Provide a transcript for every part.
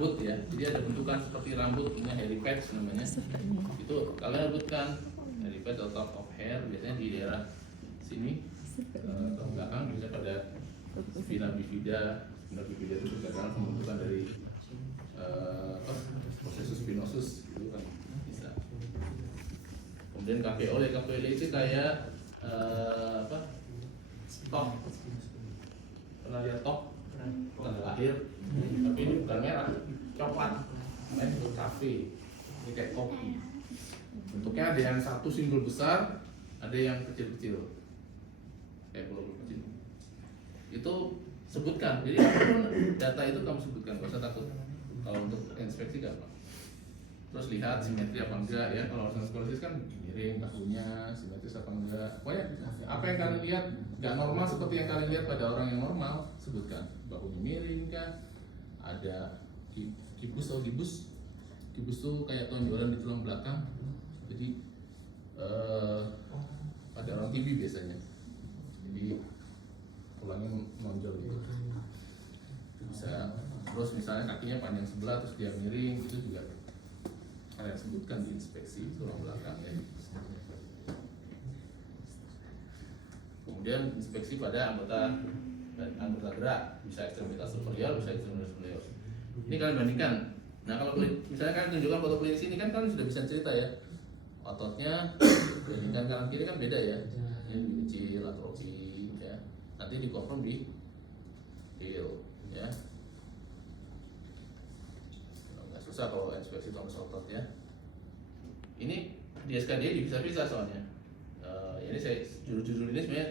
rambut ya. Jadi ada bentukan seperti rambut, ini hairy patch namanya. Itu kalian sebutkan hairy patch atau top of hair, biasanya di daerah sini ke belakang, biasanya pada spina bifida. Spina bifida itu kadang pembentukan dari processus spinosus itu kan bisa. Kemudian KPOL itu kayak stok, pernah lihat stok tanda lahir, tapi ini bukan merah, coklat, namanya itu kafe, ini kayak kopi. Bentuknya ada yang satu simbol besar, ada yang kecil-kecil, kayak pulau kecil. Itu sebutkan, jadi apapun data itu kamu sebutkan, gak usah takut. Kalau untuk inspeksi gampang. Terus lihat simetri apa enggak ya, kalau urusan psikologis kan miring bahunya, simetris apa enggak. Pokoknya apa yang kalian lihat nggak normal seperti yang kalian lihat pada orang yang normal, sebutkan. Bahunya miring kan, ada kibus atau gibus. Gibus tuh kayak tonjolan di tulang belakang. Jadi pada orang TB biasanya. Jadi tulangnya menonjol gitu. Bisa. Terus misalnya kakinya panjang sebelah terus dia miring, itu juga kalian sebutkan di inspeksi tulang belakang ya. Kemudian inspeksi pada anggota gerak, bisa ekstremitas superior, bisa ekstremitas inferior. Ini kalian bandingkan. Nah kalau misalnya kalian tunjukkan foto klinis ini kan kalian sudah bisa cerita ya. Ototnya bandingkan kanan kiri kan beda ya. Ini lebih kecil, atrofi ya. Nanti dikonfirm di feel ya. Susah kalau inspeksi tonus otot ya. Ini di SKD bisa-bisa soalnya. Ini saya judul-judul ini sebenarnya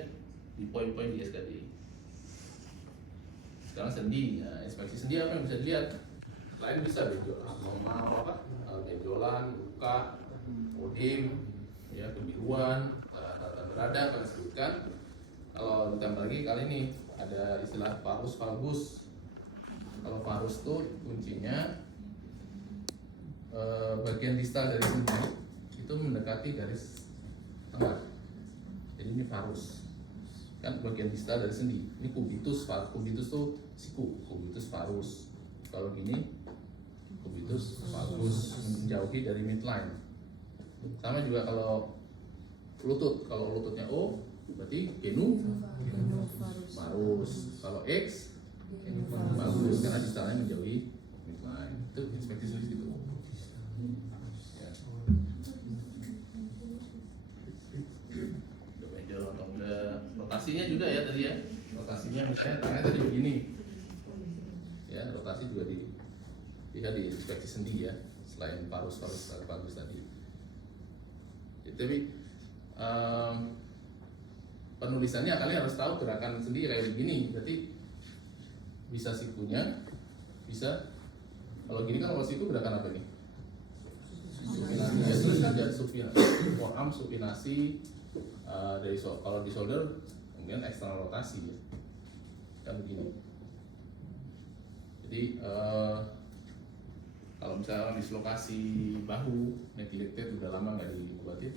di poin-poin di SKD. Sekarang sendi, ya, inspeksi sendi apa yang bisa dilihat? Lain bisa benjolan, abnormal apa? Benjolan, luka, odim, ya kebiruan, tanda berada akan disebutkan. Kalau ditambah lagi kali ini ada istilah varus valgus. Kalau varus tuh kuncinya bagian distal dari sendi itu mendekati garis tengah. Jadi ini varus kan bagian distal dari sendi. Ini kubitus, kubitus tuh siku, kubitus varus. Kalau gini kubitus valgus, menjauhi dari midline. Sama juga kalau lutut, kalau lututnya O berarti genu varus. Kalau X valgus karena distalnya menjauhi midline. Itu inspeksi sendi gitu. Rotasinya juga ya tadi ya, rotasinya misalnya tangannya tadi begini ya, rotasi juga dilihat di inspeksi sendi ya, selain varus tadi ya, tapi penulisannya kalian harus tahu gerakan sendi kayak begini, berarti bisa sikunya, bisa kalau gini kan kalau siku gerakan apa nih? Supinasi ya, terus ada supinasi, forearm supinasi dari kalau di shoulder kemudian eksternal rotasi ya, kan begini. Jadi kalau misalnya dislokasi bahu, neglected udah lama nggak diobatin,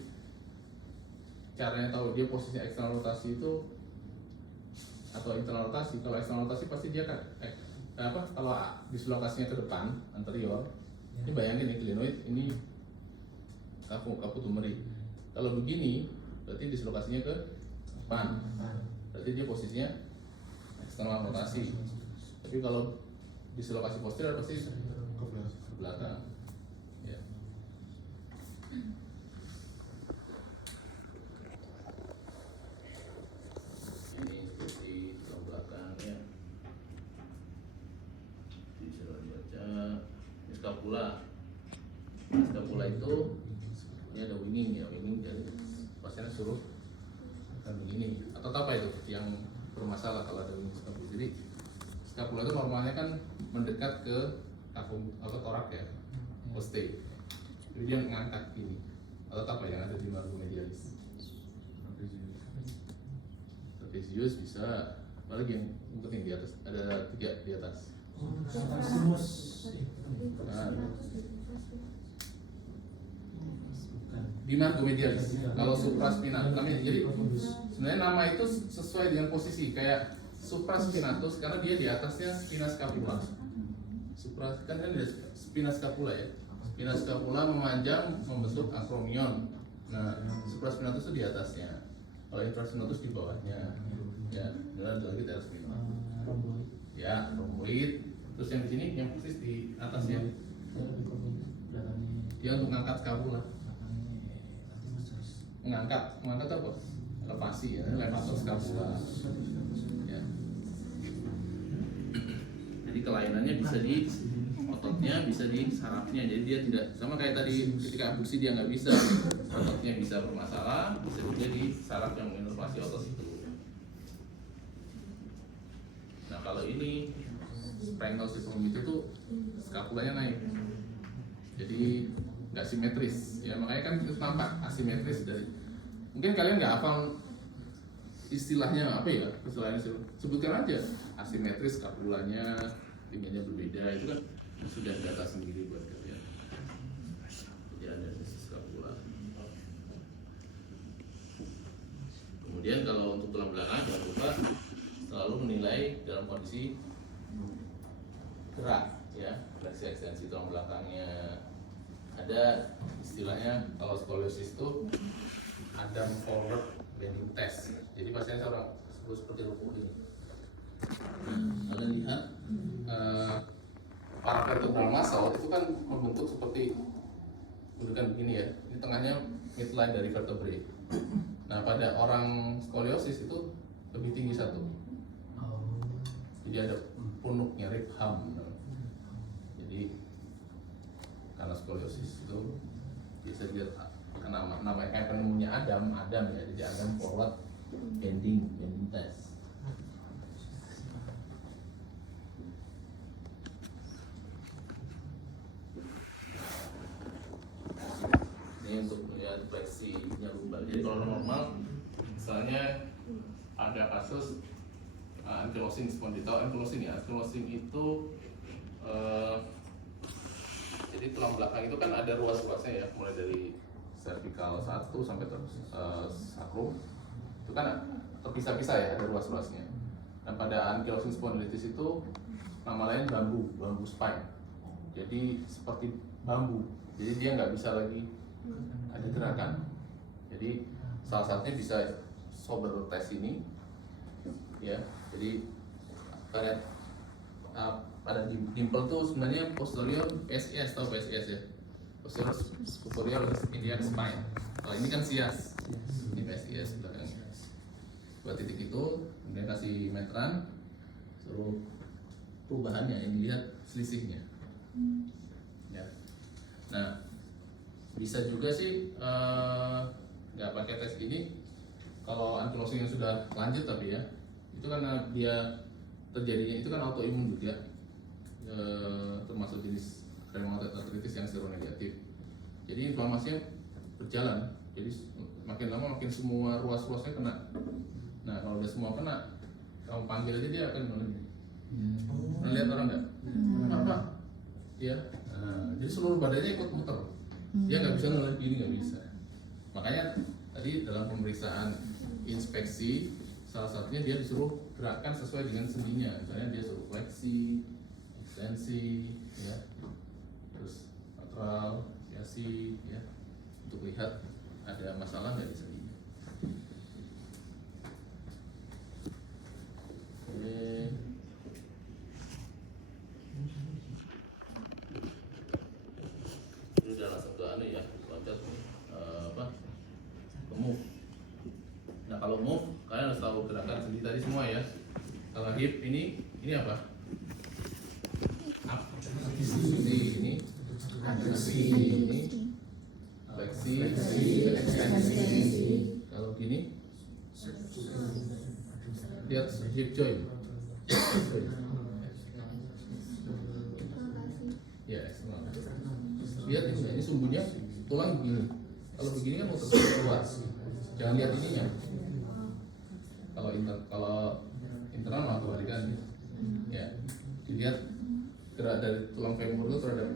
caranya tahu dia posisinya eksternal rotasi itu atau internal rotasi. Kalau eksternal rotasi pasti dia kan kalau dislokasinya ke depan anterior, ini bayangin ini glenoid, ini kaputumeri. Kalau begini berarti dislokasinya ke depan, berarti dia posisinya eksternal rotasi. Tapi kalau dislokasi posterior pasti ke belakang ya. Ini seperti ke belakang ya, bisa baca. Ini skapula. Nah, skapula itu ini ada winging ya, winging dari pasiennya suruh kan begini, atau apa itu yang bermasalah kalau ada winging skapula. Jadi skapula itu normalnya kan mendekat ke torak ya, poste. Jadi dia mengangkat ini, atau apa yang ada di margo medialis. Trapezius bisa, apalagi yang penting di atas, ada 3 di atas. Di margo medialis. Kalau supraspinatus namanya, jadi sebenarnya nama itu sesuai dengan posisi kayak supraspinatus karena dia di atasnya spina scapula. kan ada spina scapula ya. Spina scapula memanjang membentuk acromion. Nah, supraspinatus itu di atasnya. Kalau infraspinatus di bawahnya. Ya, dan lagi teres spina. Ya, romboid. Terus yang di sini yang persis di atasnya. Dia untuk mengangkat scapula. Mengangkat apa? Elevasi ya, levator scapula. Ya. Jadi kelainannya bisa di ototnya, bisa di sarafnya. Jadi dia tidak sama kayak tadi ketika abduksi dia nggak bisa, ototnya bisa bermasalah, bisa juga di saraf yang menginervasi otot itu. Nah kalau ini sprangle system itu tuh skapulanya naik, jadi nggak simetris. Ya makanya kan itu tampak asimetris dari. Mungkin kalian nggak hafal istilahnya apa ya? Istilahnya sebutkan aja. Asimetris skapulanya, tingginya berbeda, itu kan sudah data sendiri buat kalian. Jadi ada skapula. Kemudian kalau untuk tulang belakang jangan lupa selalu menilai dalam kondisi gerak, ya, fleksi ekstensi tulang belakangnya. Ada istilahnya kalau skoliosis itu ada forward bending test. Jadi pasien seorang seperti ruku ini. Kalian lihat para vertebral muscle itu kan membentuk seperti bentukan begini ya. Ini tengahnya midline dari vertebrae. Nah pada orang skoliosis itu lebih tinggi satu. Jadi ada punuknya rib hum. Jadi karena skoliosis itu bisa dilihat namanya kayak penemunya Adam ya. Jadi Adam forward bending test. Ini untuk melihat fleksinya lumbar. Jadi kalau normal, misalnya ada kasus ankylosing spondylosis. Ankylosing itu jadi tulang belakang itu kan ada ruas-ruasnya ya, mulai dari cervical 1 sampai sacrum. Itu kan terpisah-pisah ya, ada ruas-ruasnya. Dan pada ankylosing spondylitis itu nama lain bambu spine. Jadi seperti bambu. Jadi dia nggak bisa lagi ada gerakan. Jadi salah satunya bisa sober tes ini, ya. Jadi pada dimple tuh sebenarnya posterior PSIS atau PSIS ya. Posterior superior iliac spine. Kalau ini kan sias. Ini PSIS belakangnya. Buat titik itu kemudian kasih meteran, suruh perubahannya, ini lihat selisihnya. Ya. Nah, bisa juga sih nggak pakai tes ini. Kalau ankylosing yang sudah lanjut tapi ya, itu karena dia terjadinya itu kan autoimun juga, termasuk jenis rheumatoid arthritis yang seronegatif. Jadi inflamasinya berjalan, jadi makin lama makin semua ruas-ruasnya kena. Nah kalau udah semua kena, kamu panggil aja dia akan mulai. Pernah lihat orang nggak? Apa? Ya. Nah, jadi seluruh badannya ikut muter. Dia nggak bisa nolak gini, nggak bisa. Makanya tadi dalam pemeriksaan inspeksi, salah satunya dia disuruh gerakan sesuai dengan sendinya. Misalnya dia suruh fleksi, ekstensi, ya, terus lateral, variasi, ya, untuk lihat ada masalah nggak di sendinya. Ini udah langsung ke anu ya, loncat move. Nah kalau move, kalian harus tahu gerakan sendi tadi semua ya. Kalau hip ini apa? Up. Ini abduksi, ini fleksi, ekstensi. Kalau gini, lihat hip joint. Ya, lihat ini sumbunya tulang begini. Kalau begini kan muter keluar. Jangan lihat ininya. Kalau internal mah kebalikan ya. Dilihat gerak dari tulang femur itu terhadap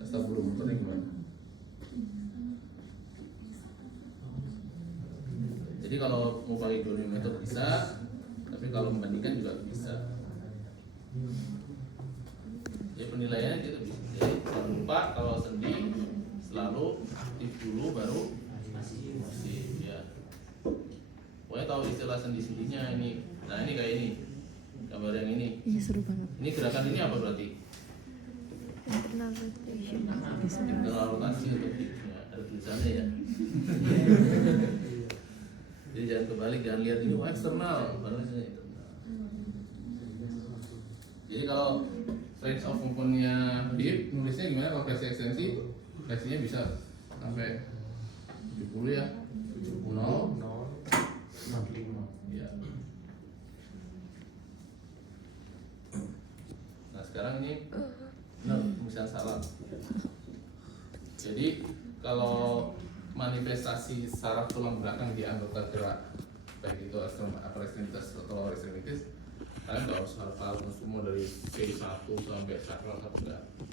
acetabular muternya gimana. Jadi kalau mau pakai goniometer bisa, tapi kalau membandingkan juga bisa. Jadi penilaiannya gitu bisa. Jadi jangan lupa kalau sendi selalu aktif dulu baru pasif ya. Pokoknya tahu istilah sendi-sendinya ini. Nah ini kayak ini gambar yang ini. Iya seru banget. Ini gerakan ini apa berarti? Internal rotation. Internal rotasi untuk ya, ada tulisannya ya. Jadi jangan kebalik, jangan lihat ini eksternal, padahal ini internal. Jadi kalau range of movementnya hip, nulisnya gimana kalau fleksi ekstensi? Fleksinya bisa sampai 70 ya, 70, 0, 65 ya. Nah sekarang ini misalnya salah. Jadi kalau manifestasi saraf tulang belakang di anggota gerak baik itu upper extremities atau lower extremities, kalian nggak usah hafal semua dari C1 sampai sakral 1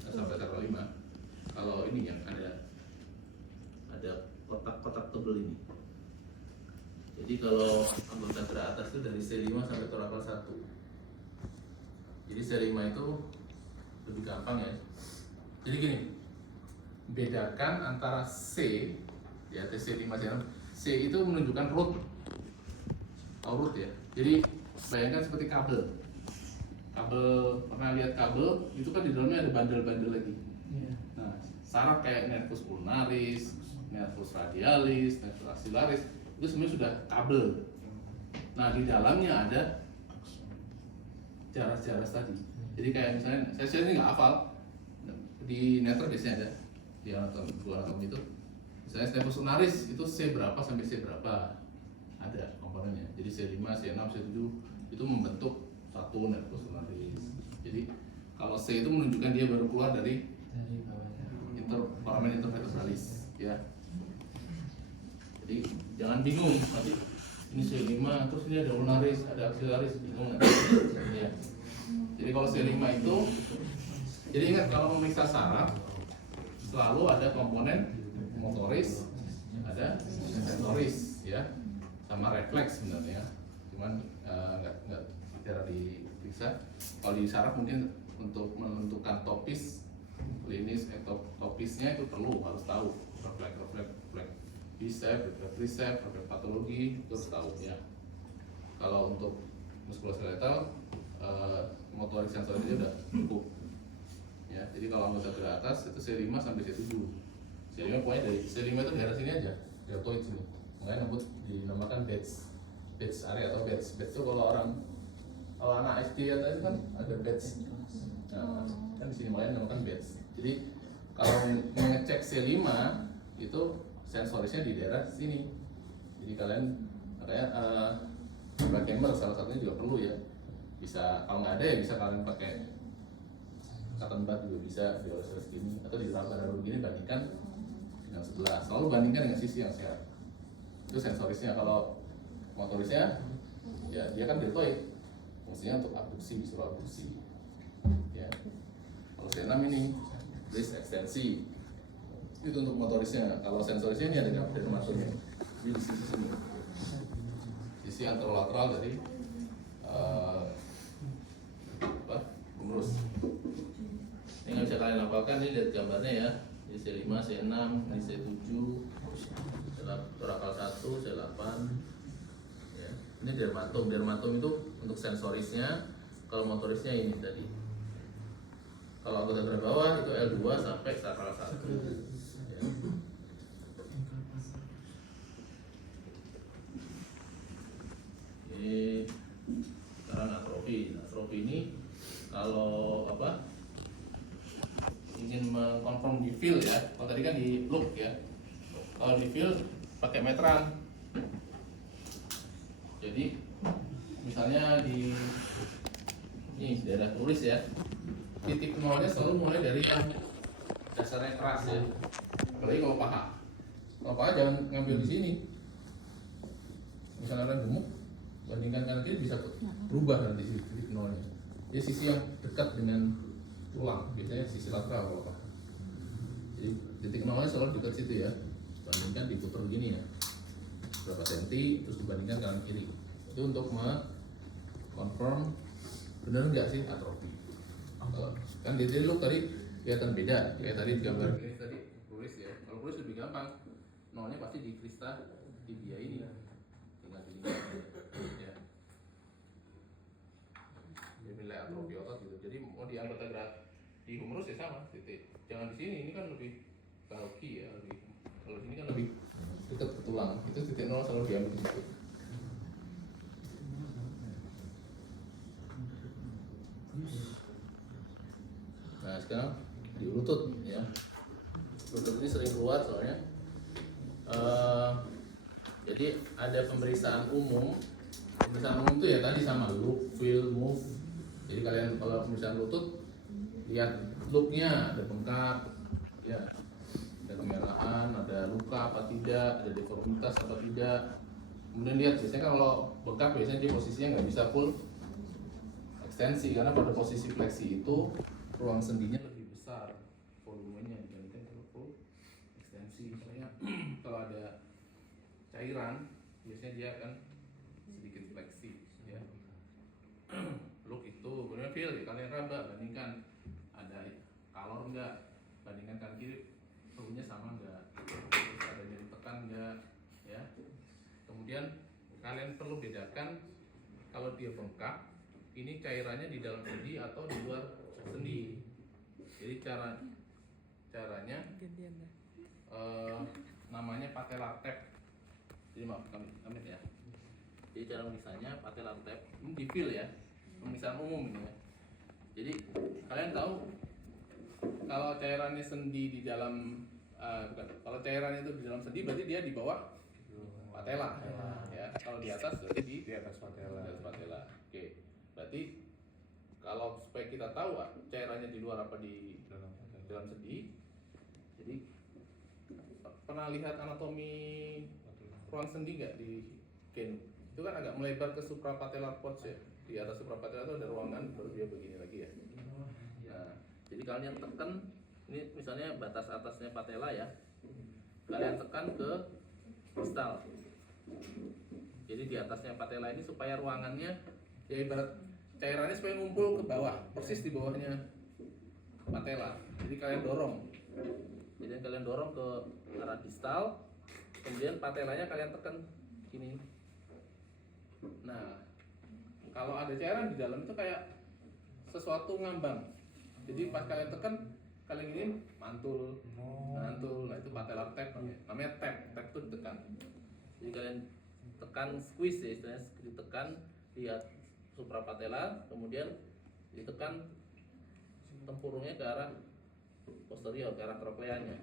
sampai sakral 5. Kalau ini yang ada kotak-kotak tebel ini. Jadi kalau anggota gerak atas itu dari C5 sampai torakal 1. Jadi C5 itu lebih gampang ya. Jadi gini, bedakan antara C ya C5 C itu menunjukkan root atau root ya. Jadi bayangkan seperti kabel. Pernah lihat kabel itu kan di dalamnya ada bandel-bandel lagi. Nah, saraf kayak nervus ulnaris, nervus radialis, nervus axillaris itu sebenarnya sudah kabel. Nah di dalamnya ada jaras-jaras tadi. Jadi kayak misalnya saya ini nggak hafal, di netter biasanya ada di anatomi itu. Misalnya nervus ulnaris itu C berapa sampai C berapa ada komponennya. Jadi C5, C6, C7 itu membentuk satu nervus ulnaris. Jadi kalau C itu menunjukkan dia baru keluar dari foramen intervertebralis ya. Jadi jangan bingung nanti ini C5 terus ini ada ulnaris, ada axillaris, bingung ya. Jadi kalau C5 itu, jadi ingat kalau memeriksa saraf selalu ada komponen motoris, ada sensoris ya, sama refleks sebenarnya. Cuman nggak bicara diperiksa. Kalau di saraf mungkin untuk menentukan topis klinis atau topisnya itu harus tahu refleks bicep, refleks tricep, refleks patologi itu harus tahu ya. Kalau untuk muskuloskeletal motorik sensorisnya udah cukup ya. Jadi kalau anggota gerak atas itu C5 sampai C7. C5 pokoknya dari C5 itu daerah sini aja, deltoid sini. Makanya dinamakan badge area atau badge itu kalau anak SD itu kan ada badge. Nah, kan di sini makanya dinamakan badge. Jadi kalau mengecek C5 itu sensorisnya di daerah sini. Jadi kalian makanya camera salah satunya juga perlu ya. Bisa kalau nggak ada ya bisa kalian pakai cotton bud juga bisa dioles gini atau diraba begini, bandingkan dengan sebelah. Selalu bandingkan dengan sisi yang sehat. Itu sensorisnya. Kalau motorisnya ya dia kan deltoid, fungsinya untuk abduksi, disuruh abduksi ya. Kalau C6 ini wrist ekstensi itu untuk motorisnya. Kalau sensorisnya ini ada dermatoidnya di sisi sini, sisi anterolateral dari pengurus. Ini nggak bisa kalian hafalkan, ini lihat gambarnya ya. Ini C5, C6, ini C7, torakal 1, C8 ya. Ini dermatom itu untuk sensorisnya. Kalau motorisnya ini tadi. Kalau anggota gerak bawah itu L2 sampai sakral 1 ya. Ini sekarang atrofi ini kalau ingin mengkonfirm di field ya. Kalau tadi kan di look ya. Kalau di field pakai meteran. Jadi misalnya di ini daerah tulis ya, titik nolnya selalu mulai dari yang dasarnya keras ya. Apalagi kalau paha. Kalau paha jangan ngambil di sini. Misalnya kalian gemuk, bandingkan kanan kiri bisa berubah nanti titik nolnya. Jadi sisi yang dekat dengan tulang, biasanya sisi lateral kalau paha. Jadi titik nolnya selalu dekat situ ya. Bandingkan diputar begini ya, berapa senti, terus dibandingkan kanan kiri. Itu untuk confirm benar nggak sih atrofi. Kan jadi lu tadi kelihatan beda, kayak tadi gambar ini tadi Cruis ya. Kalau Cruis lebih gampang, nolnya pasti di krista tibia ini, tinggal di ya. Dia nilai atrofi otot gitu. Jadi mau di anggota gerak di humerus ya sama titik. Jangan di sini, ini kan lebih bulky ya, lebih kalau sini kan lebih dekat ke tulang. Itu titik nol selalu diambil di situ. Nah sekarang di lutut ya, lutut ini sering keluar soalnya. Jadi ada pemeriksaan umum. Pemeriksaan umum itu ya tadi sama look, feel, move. Jadi kalian kalau pemeriksaan lutut lihat looknya, ada bengkak, ya, ada kemerahan, ada luka apa tidak, ada deformitas apa tidak. Kemudian lihat biasanya kalau bengkak biasanya dia posisinya nggak bisa full ekstensi karena pada posisi fleksi itu ruang sendinya lebih besar volumenya dibandingkan kalau full ekstensi. Misalnya kalau ada cairan biasanya dia akan sedikit fleksi ya. Look itu kemudian feel ya, kalian raba bandingkan ada kalor enggak, bandingkan kan kiri suhunya sama enggak, terus ada nyeri tekan enggak ya. Kemudian kalian perlu bedakan kalau dia bengkak ini cairannya di dalam sendi atau di luar sendi. Jadi caranya namanya patellar tap. Jadi maaf kami ya. Jadi cara misalnya patellar tap ini di feel ya, pemisahan umum ini ya. Jadi kalian tahu kalau cairannya sendi di dalam bukan, kalau cairannya itu di dalam sendi berarti dia di bawah patella ya. Kalau di atas berarti di atas patella. Di atas patella. Oke. Berarti kalau supaya kita tahu cairannya di luar apa di dalam sendi. Jadi pernah lihat anatomi ruang sendi nggak di Ken? Itu kan agak melebar ke suprapatellar ports ya. Di atas suprapatellar itu ada ruangan baru dia begini lagi ya. Nah, jadi kalian tekan ini misalnya batas atasnya patella ya. Kalian tekan ke distal. Jadi di atasnya patella ini supaya ruangannya ya ibarat cairannya supaya ngumpul ke bawah, persis di bawahnya patella. Jadi kalian dorong. Jadi kalian dorong ke arah distal, kemudian patellanya kalian tekan gini. Nah, kalau ada cairan di dalam itu kayak sesuatu ngambang. Jadi pas kalian tekan, kalian gini mantul, mantul. Nah itu patellar tap namanya tap itu ditekan. Jadi kalian tekan squeeze ya, istilahnya ditekan lihat suprapatellar, kemudian ditekan tempurungnya ke arah posterior, ke arah trokleanya.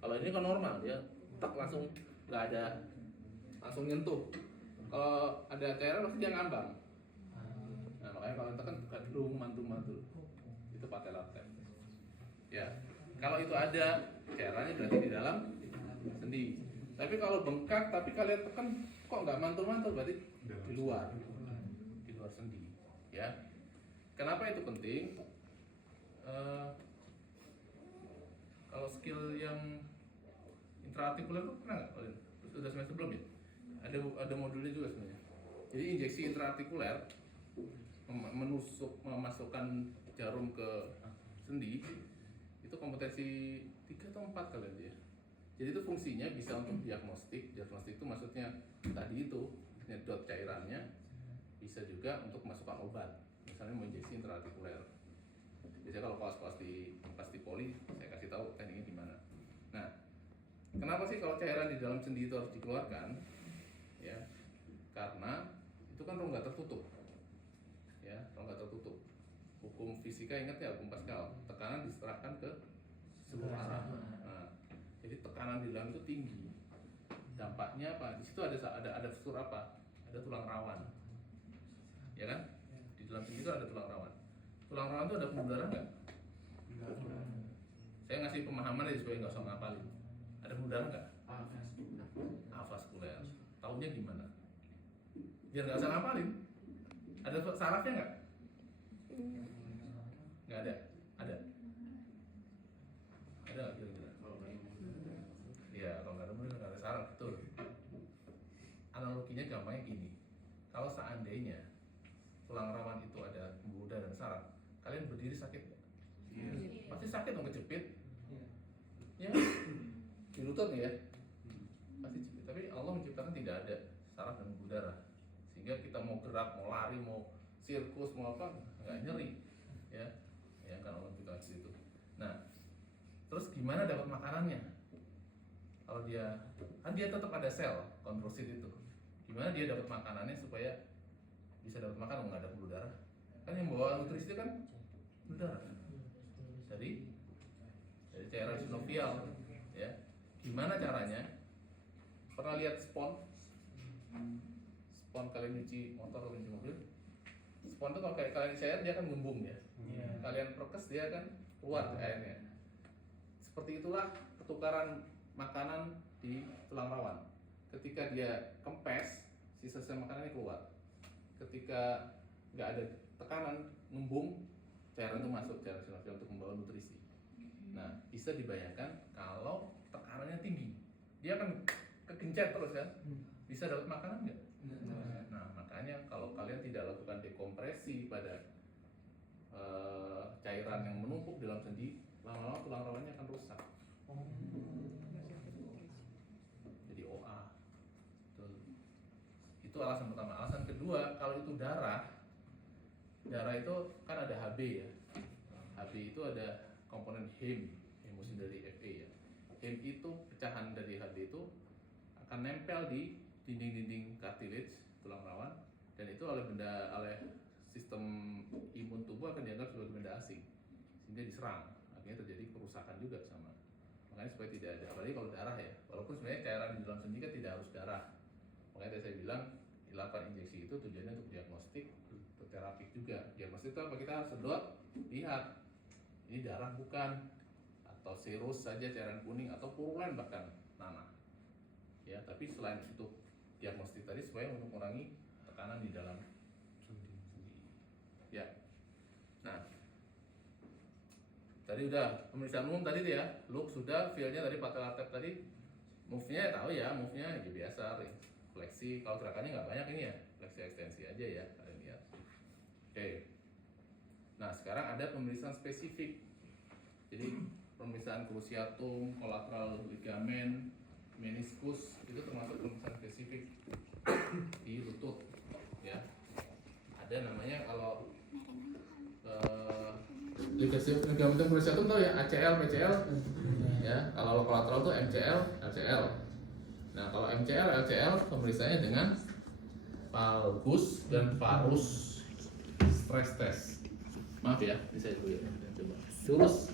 Kalau ini kan normal dia tak langsung nggak ada langsung nyentuh. Kalau ada cairan pasti dia ngambang. Nah makanya kalau tekan kadung mantul itu patellar tap. Ya kalau itu ada cairannya berarti di dalam sendi. Tapi kalau bengkak tapi kalian tekan kok nggak mantul berarti di luar sendi. Ya kenapa itu penting? Kalau skill yang intraartikuler itu pernah nggak kalian? Sudah semester belum ya? Ada modulnya juga sebenarnya. Jadi injeksi intraartikuler memasukkan jarum ke sendi itu kompetensi 3 atau 4 kalian ya. Jadi itu fungsinya bisa untuk diagnostik itu maksudnya tadi itu nyedot cairannya, bisa juga untuk masukkan obat. Misalnya mau injeksi intraartikuler. Biasanya kalau kelas di poli saya kasih tahu tekniknya gimana. Nah, kenapa sih kalau cairan di dalam sendi itu harus dikeluarkan? Ya, karena itu kan rongga tertutup. Ya, rongga tertutup. Hukum fisika ingat ya, hukum Pascal. Tekanan diserahkan ke seluruh arah. Nah, jadi tekanan di dalam itu tinggi. Dampaknya apa? Di situ ada fitur apa? Ada tulang rawan. Ya kan? Di dalam sendi itu ada tulang rawan. Tulang rawan itu ada pembuluh darah nggak? Saya ngasih pemahaman aja supaya nggak usah ngapalin. Ada pembuluh darah nggak? Avaskuler. Taunya gimana? Biar nggak usah ngapalin. Ada sarafnya nggak? Nggak ada. Ada nggak kira-kira? Iya, kalau nggak ada saraf, betul. Analoginya gampangnya gini. Kalau seandainya tulang rawan itu ada pembuluh darah dan saraf, kalian berdiri sakit nggak? sakit dong kejepit. Ya, di lutut nih ya, pasti jepit. Tapi Allah menciptakan tidak ada saraf dan pembuluh darah, sehingga kita mau gerak, mau lari, mau sirkus, mau apa, nggak nyeri. Ya, kan Allah menciptakan situ. Nah, terus gimana dapat makanannya? Kalau dia, kan dia tetap ada sel kontrosit itu. Gimana dia dapat makanannya supaya bisa dapat makan? Nggak ada pembuluh darah. Kan yang bawa nutrisi itu kan pembuluh darah. Dari cairan sinovial, ya. Gimana caranya? Pernah lihat spon kalian nyuci motor atau nyuci mobil? Spon itu kalau kalian cair dia akan ngembung ya. Kalian perkes dia akan keluar airnya. Seperti itulah pertukaran makanan di tulang rawan. Ketika dia kempes, sisa-sisa makanannya keluar. Ketika nggak ada tekanan, ngembung, cairan itu masuk cairan sinovial untuk membawa nutrisi. Nah, bisa dibayangkan kalau tekanannya tinggi, dia akan kegencet terus kan? Bisa dapat makanan nggak? Nah, makanya kalau kalian tidak lakukan dekompresi pada cairan yang menumpuk dalam sendi, lama-lama tulang rawannya akan rusak. Jadi OA. Itu alasan pertama. Alasan kedua, kalau itu darah itu kan ada HB ya. HB itu ada komponen hemosin dari Fa ya. Hem itu pecahan dari HB itu akan nempel di dinding-dinding cartilage tulang rawan, dan itu oleh sistem imun tubuh akan dianggap sebagai benda asing sehingga diserang, akhirnya terjadi kerusakan juga sama. Makanya supaya tidak ada, apalagi kalau darah ya, walaupun sebenarnya cairan di dalam sendi kan tidak harus darah. Makanya tadi saya bilang dilakukan injeksi itu tujuannya untuk diagnostik, untuk terapik juga. Diagnostik itu apa? Kita harus sedot, lihat ini darah bukan, atau serus saja cairan kuning, atau purulen bahkan nanah. Ya, tapi selain itu diagnostik tadi supaya untuk mengurangi tekanan di dalam sendi. Ya. Nah, tadi udah pemeriksaan umum tadi ya, look sudah, feel-nya tadi patellar tap tadi, move-nya tahu ya, move-nya ya biasa, fleksi, kalau gerakannya nggak banyak ini ya, fleksi ekstensi aja ya, kalian lihat. Oke. Nah, sekarang ada pemeriksaan spesifik. Jadi pemeriksaan cruciatum, collateral ligamen, meniskus itu termasuk pemeriksaan spesifik di lutut ya. Ada namanya kalau ligamen cruciatum tahu ya, ACL, PCL ya. Kalau collateral itu MCL, LCL. Nah, kalau MCL, LCL pemeriksaannya dengan valgus dan varus stress test. Maaf ya, bisa dulu ya, coba lurus.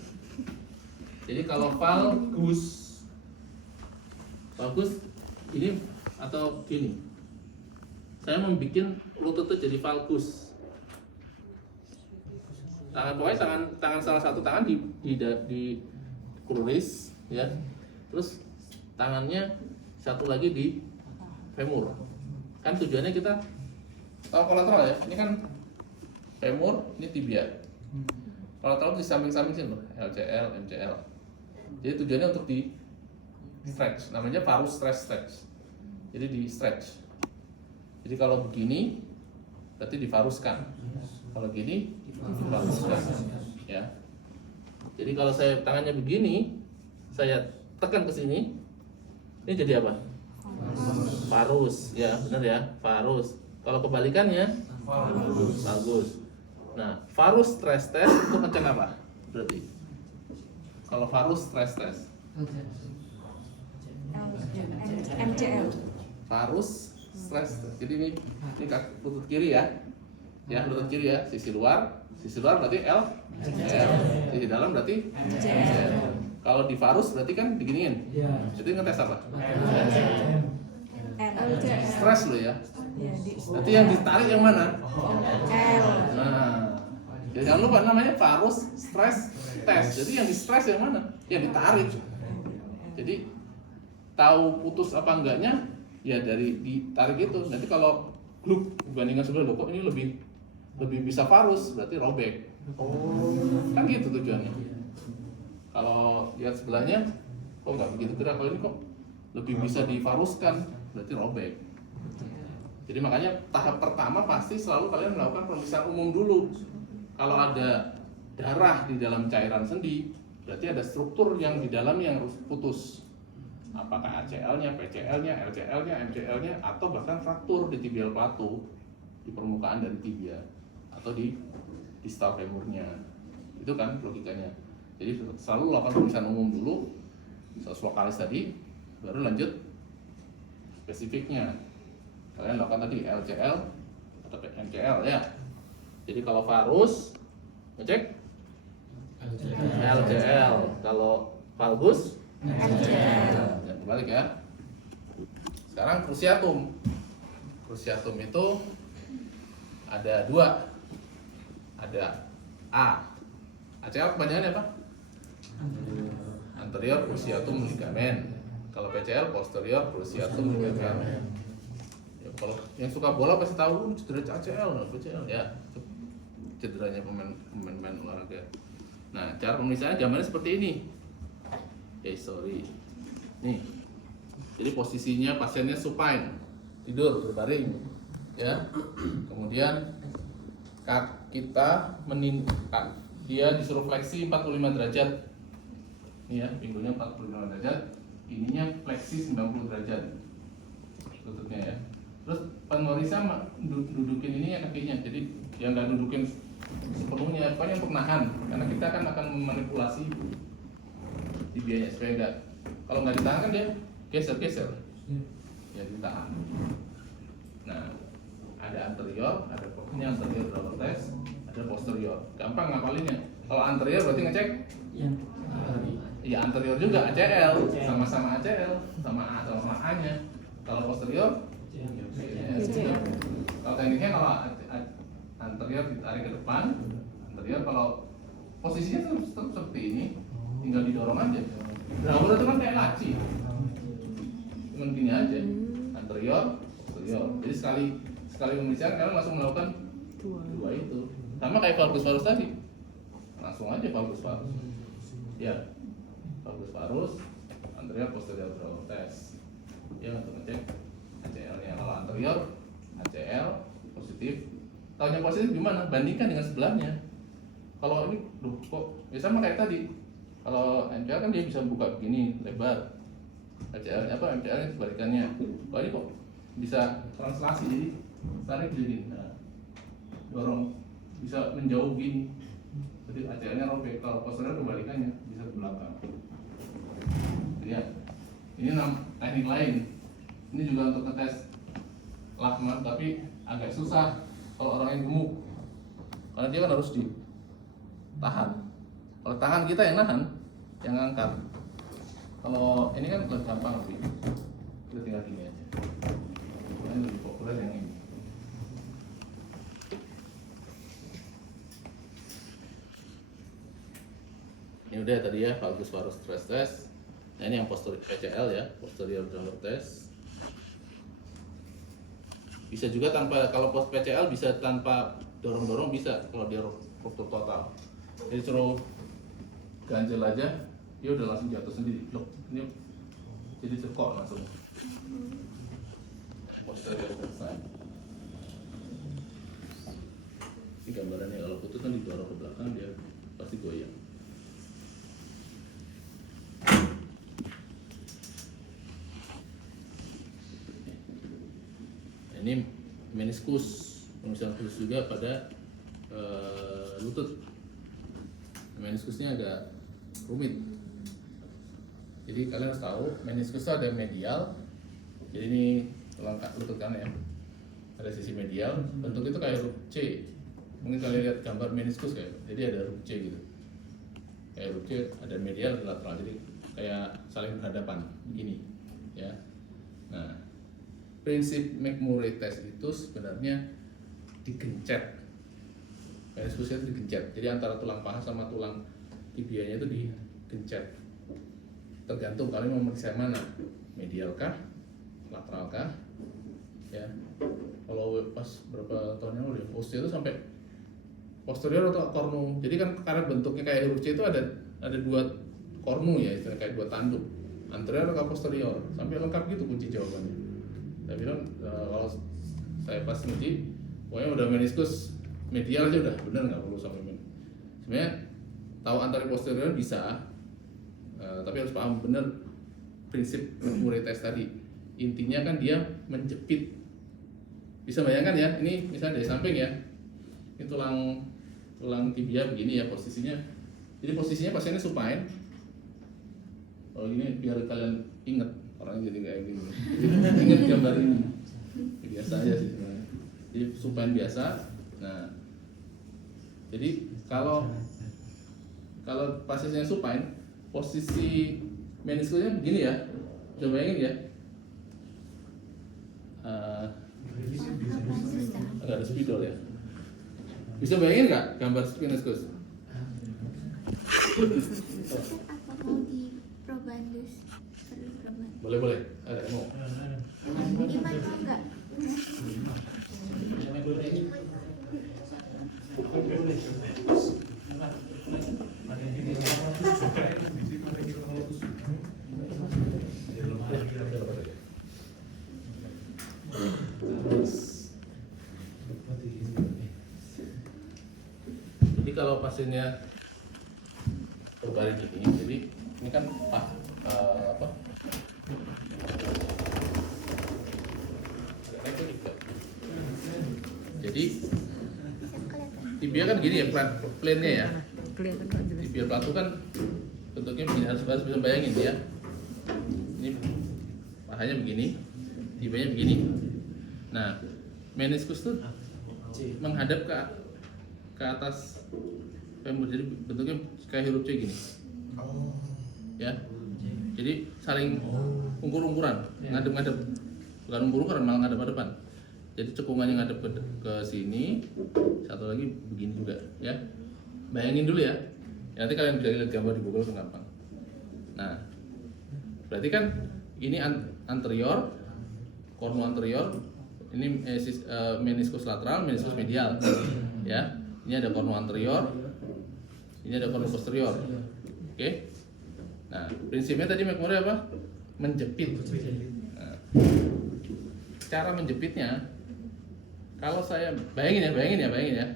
Jadi kalau valgus ini atau gini, saya membuat lutut itu jadi valgus. Tangan salah satu tangan di kruris ya, terus tangannya satu lagi di femur. Kan tujuannya kita kolateral ya, ini kan femur, ini tibia. Kolateral di samping-samping sini loh, LCL, MCL. Jadi tujuannya untuk di stretch, namanya varus stress stretch. Jadi di stretch. Jadi kalau begini berarti divaruskan. Kalau gini divaruskan. Ya. Jadi kalau saya tangannya begini, saya tekan ke sini, ini jadi apa? Varus, ya benar ya, varus. Kalau kebalikannya, valgus. Nah, varus stress test itu ngecek apa? Berarti kalau varus stress test, MCL. varus stress test. Jadi ini lutut kiri ya, lutut kiri ya, sisi luar berarti L, sisi dalam berarti MCL. Kalau di varus berarti kan diginiin. Jadi ngetes apa? Stress lo ya. Berarti yang ditarik yang mana? Nah, ya jangan lupa namanya varus stress test. Jadi yang di stress yang mana? Yang ditarik. Jadi tahu putus apa enggaknya ya dari ditarik itu. Nanti kalau gluk dibandingkan sebelah kok ini lebih bisa varus, berarti robek. Kan gitu tujuannya. Kalau lihat sebelahnya kok nggak begitu gerak, kalau ini kok lebih bisa divaruskan, berarti robek. Jadi makanya tahap pertama pasti selalu kalian melakukan pemeriksaan umum dulu. Kalau ada darah di dalam cairan sendi, berarti ada struktur yang di dalamnya yang harus putus. Apakah ACL-nya, PCL-nya, LCL-nya, MCL-nya, atau bahkan fraktur di tibial plateau di permukaan dari tibia atau di distal femurnya. Itu kan logikanya. Jadi selalu lakukan pemeriksaan umum dulu, lokalis tadi, baru lanjut spesifiknya. Kalian lakukan tadi LCL atau MCL ya. Jadi kalau varus ngecek LCL, kalau valgus MCL. ya, kebalik ya. Sekarang cruciatum. Cruciatum itu ada dua. Ada A. ACL kepanjangannya apa? Anterior cruciatum ligamen. Kalau PCL posterior cruciatum ligamen. Ya, kalau yang suka bola pasti tahu cedera ACL, PCL ya. Cederanya pemain olahraga. Nah, cara pemeriksaan gambarnya seperti ini. Nih. Jadi posisinya pasiennya supine, tidur berbaring, ya. Kemudian kita dia disuruh fleksi 45 derajat. Ini ya, pinggulnya 45 derajat, ininya fleksi 90 derajat. Lututnya ya. Terus pemeriksa dudukin ini ya kakinya. Jadi yang nggak dudukin sepenuhnya, pokoknya untuk nahan, karena kita akan memanipulasi tibianya supaya enggak, kalau nggak ditahan kan dia geser ya, ditahan. Nah, ada anterior, ini anterior drawer test, ada posterior. Gampang ngapalinnya. Kalau anterior berarti ngecek ya anterior juga ACL, sama-sama ACL, sama A nya. Kalau posterior kalau tekniknya kalau anterior ditarik ke depan, anterior kalau posisinya tetap seperti ini, tinggal didorong aja. Drawer itu kan kayak laci, cuman gini aja, anterior, posterior. Jadi sekali pemeriksaan kalian langsung melakukan dua itu, sama kayak valgus varus tadi, langsung aja valgus varus. Ya, valgus varus, anterior, posterior drawer test. Ya untuk ngecek ACL-nya. Kalau anterior, ACL positif. Taunya positif gimana? Bandingkan dengan sebelahnya. Kalau ini, kok ya sama kayak tadi. Kalau MCL kan dia bisa buka begini lebar. MCL nya sebalikannya. Kalau ini kok bisa translasi, jadi tarik jadi dorong, bisa menjauh gini. Jadi ACL-nya robek. Kalau posterior kebalikannya, bisa ke belakang. Lihat. Ini teknik lain. Ini juga untuk ngetes lahman, tapi agak susah kalau orang yang gemuk, karena dia kan harus ditahan. Kalau tangan kita yang nahan, yang ngangkat. Kalau ini kan lebih gampang, lebih kita tinggal gini aja. Ini lebih populer yang ini. Ini udah tadi ya, valgus varus stress test. Nah ini yang posterior PCL ya, posterior drawer test. Bisa juga tanpa, kalau post PCL bisa tanpa dorong-dorong, bisa kalau dia ruptur total. Jadi suruh ganjel aja, dia udah langsung jatuh sendiri. Loh, ini jadi cekok langsung. Posterior selesai. Ini gambarannya, kalau putus kan didorong ke belakang, dia pasti goyang. Ini meniskus, pemeriksaan khusus juga pada lutut. Meniskusnya agak rumit. Jadi kalian harus tahu, meniskus itu ada medial. Jadi ini tulang lutut kan ya. Ada sisi medial, bentuk itu kayak huruf C. Mungkin kalian lihat gambar meniskus kayak, jadi ada huruf C gitu. Kayak huruf C, ada medial, ada lateral. Jadi kayak saling berhadapan begini, ya. Nah, prinsip McMurray test itu sebenarnya digencet. Meniskusnya itu digencet. Jadi antara tulang paha sama tulang tibianya itu digencet. Tergantung kalian mau memeriksa mana, medial kah, lateral kah, ya. Kalau pas berapa tahun yang lalu, posterior itu sampai posterior atau kornu. Jadi kan karena bentuknya kayak huruf C itu ada dua kornu ya, istilahnya kayak dua tanduk, anterior atau posterior, sampai lengkap gitu kunci jawabannya. Saya bilang kalau saya pas nguji, pokoknya udah meniskus medial aja udah bener, nggak perlu sampai sebenarnya tahu anterior posterior bisa, tapi harus paham benar prinsip Murray-Test tadi. Intinya kan dia menjepit. Bisa bayangkan ya, ini misalnya dari samping ya, ini tulang tibia begini ya posisinya. Jadi posisinya pasiennya supine. Kalau gini biar kalian ingat, orangnya jadi kayak gini. Ingat gambar ini. Biasa aja sih sebenarnya. Jadi supine biasa. Nah, jadi kalau pasiennya supine, posisi meniskusnya begini ya. Coba bayangin ya. Agak ada spidol ya. Bisa bayangin nggak gambar meniskus? Apa mau di probandus? Perlu probandus. Boleh. Ada mau. Iman mau nggak? Jadi kalau pasiennya berbalik gini, jadi ini kan apa? Jadi tibia kan gini ya, plane-nya ya. Tibia platu kan bentuknya begini, harus bisa bayangin ya. Ini pahanya begini, tibianya begini. Nah, meniskus tuh menghadap ke atas femur, jadi bentuknya kayak huruf C gini. Ya. Jadi saling ungkur-ungkuran, ngadep-ngadep. Bukan ungkur-ungkuran, malah ngadep-ngadepan. Jadi cekungannya ngadep ke sini, satu lagi begini juga, ya. Bayangin dulu ya. Nanti kalian bisa lihat gambar di Google, itu gampang. Nah, berarti kan ini anterior, kornu anterior, ini meniskus lateral, meniskus medial, ya. Ini ada kornu anterior, ini ada kornu posterior, oke? Nah, prinsipnya tadi McMurray apa? Menjepit. Nah, cara menjepitnya, kalau saya bayangin ya,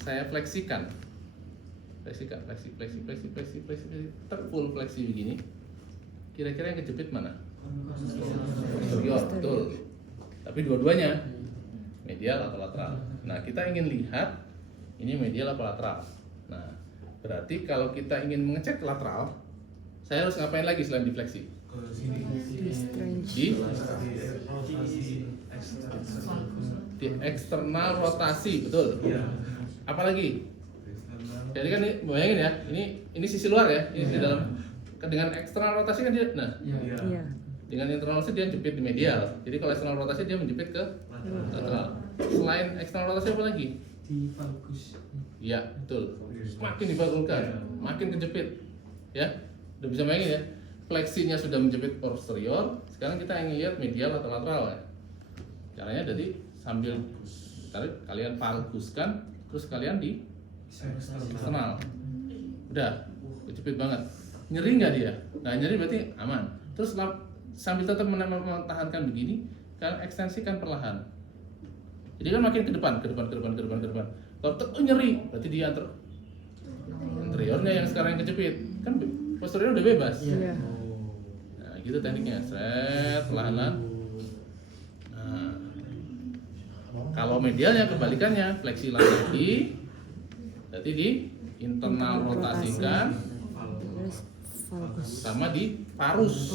saya fleksikan, fleksi, full fleksi begini. Kira-kira yang kejepit mana? Posterior, betul. Tapi dua-duanya medial atau lateral. Nah, kita ingin lihat ini medial atau lateral. Nah, berarti kalau kita ingin mengecek lateral, saya harus ngapain lagi selain difleksi? Di eksternal rotasi, betul. Apalagi? Jadi kan ini bayangin ya, ini sisi luar ya, ini di dalam. Dengan eksternal rotasi kan dia, nah, dengan internal rotasi dia jepit di medial. Jadi kalau eksternal rotasi dia menjepit ke lateral. Selain eksternal rotasi apa lagi? Di valgus. Iya, betul. Makin divalgulkan, makin kejepit. Ya, udah bisa bayangin ya. Fleksinya sudah menjepit posterior. Sekarang kita ingin lihat medial atau lateral ya. Caranya jadi sambil tarik, kalian valguskan, terus kalian di eksternal. Udah, kejepit banget. Nyeri nggak dia? Nggak nyeri berarti aman. Terus sambil tetap mempertahankan begini, kalian ekstensikan perlahan. Jadi kan makin ke depan. Kalau nyeri, berarti dia anteriornya yang sekarang yang kejepit. Kan posterior udah bebas. Nah, gitu tekniknya. Seret, perlahan. Nah, kalau medialnya kebalikannya, fleksi lagi, berarti di internal rotasikan, sama di parus.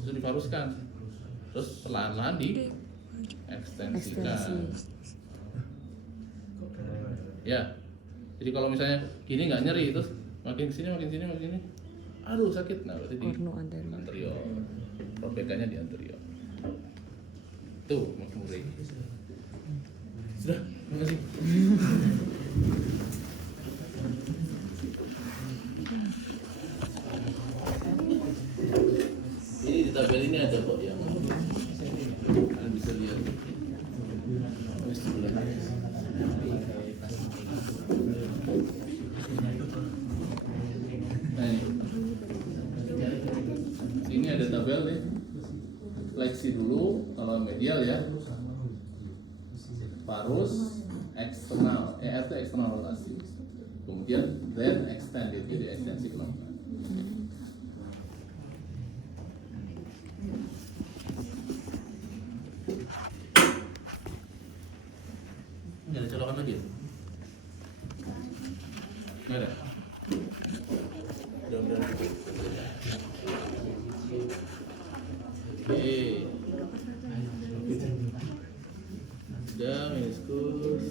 Itu diparuskan. Terus perlahan-lahan di ekstensikan. Ya. Jadi kalau misalnya gini nggak nyeri, terus makin kesini. Aduh sakit. Nah, berarti di anterior. Robekannya di anterior. Tuh, McMurray. Sudah, terima kasih. Ini di tabel ini ada kok yang kalian bisa lihat. Nah, ini ada tabel nih. Fleksi dulu kalau medial ya. Parus eksternal, itu eksternal rotasi. Kemudian then extend, jadi ekstensi pelan-pelan. Oke. Sudah meniskus.